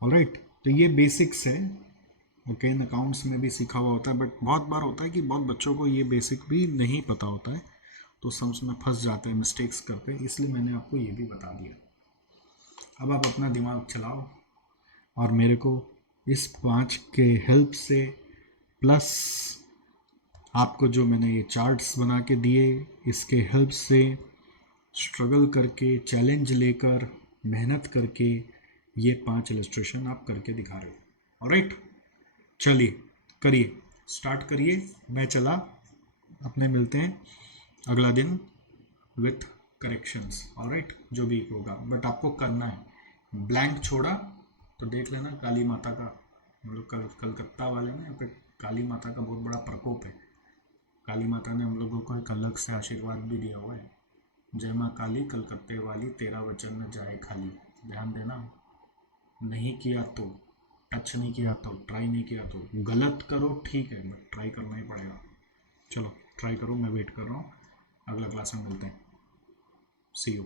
ऑलराइट, तो ये बेसिक्स है। ओके, इन अकाउंट्स में भी सीखा हुआ होता है, बट बहुत बार होता है कि बहुत बच्चों को ये बेसिक भी नहीं पता होता है, तो सम्स में फंस जाते हैं, मिस्टेक्स करते हैं, इसलिए मैंने आपको ये भी बता दिया। अब आप अपना दिमाग चलाओ और मेरे को इस 5 के हेल्प से, प्लस आपको जो मैंने ये चार्ट्स बना के दिए, इसके हेल्प से स्ट्रगल करके, चैलेंज लेकर, मेहनत करके ये 5 इलस्ट्रेशन आप करके दिखा रहे हो। ऑलराइट, चलिए करिए, स्टार्ट करिए, मैं चला, अपने मिलते हैं अगला दिन विथ करेक्शंस। ऑलराइट, जो भी होगा, बट आपको करना है। ब्लैंक छोड़ा तो देख लेना काली माता का, हम लोग कलकत्ता वाले में यहाँ पे काली माता का बहुत बड़ा प्रकोप है। काली माता ने हम लोगों को एक अलग से आशीर्वाद भी दिया हुआ है, जय माँ काली कलकत्ते वाली, तेरा वचन न जाए खाली। ध्यान देना, नहीं किया तो, टच नहीं किया तो, ट्राई नहीं किया तो, गलत करो ठीक है, बट ट्राई करना ही पड़ेगा। चलो ट्राई करो, मैं वेट कर रहा हूँ, अगला क्लास में मिलते हैं। सी यू।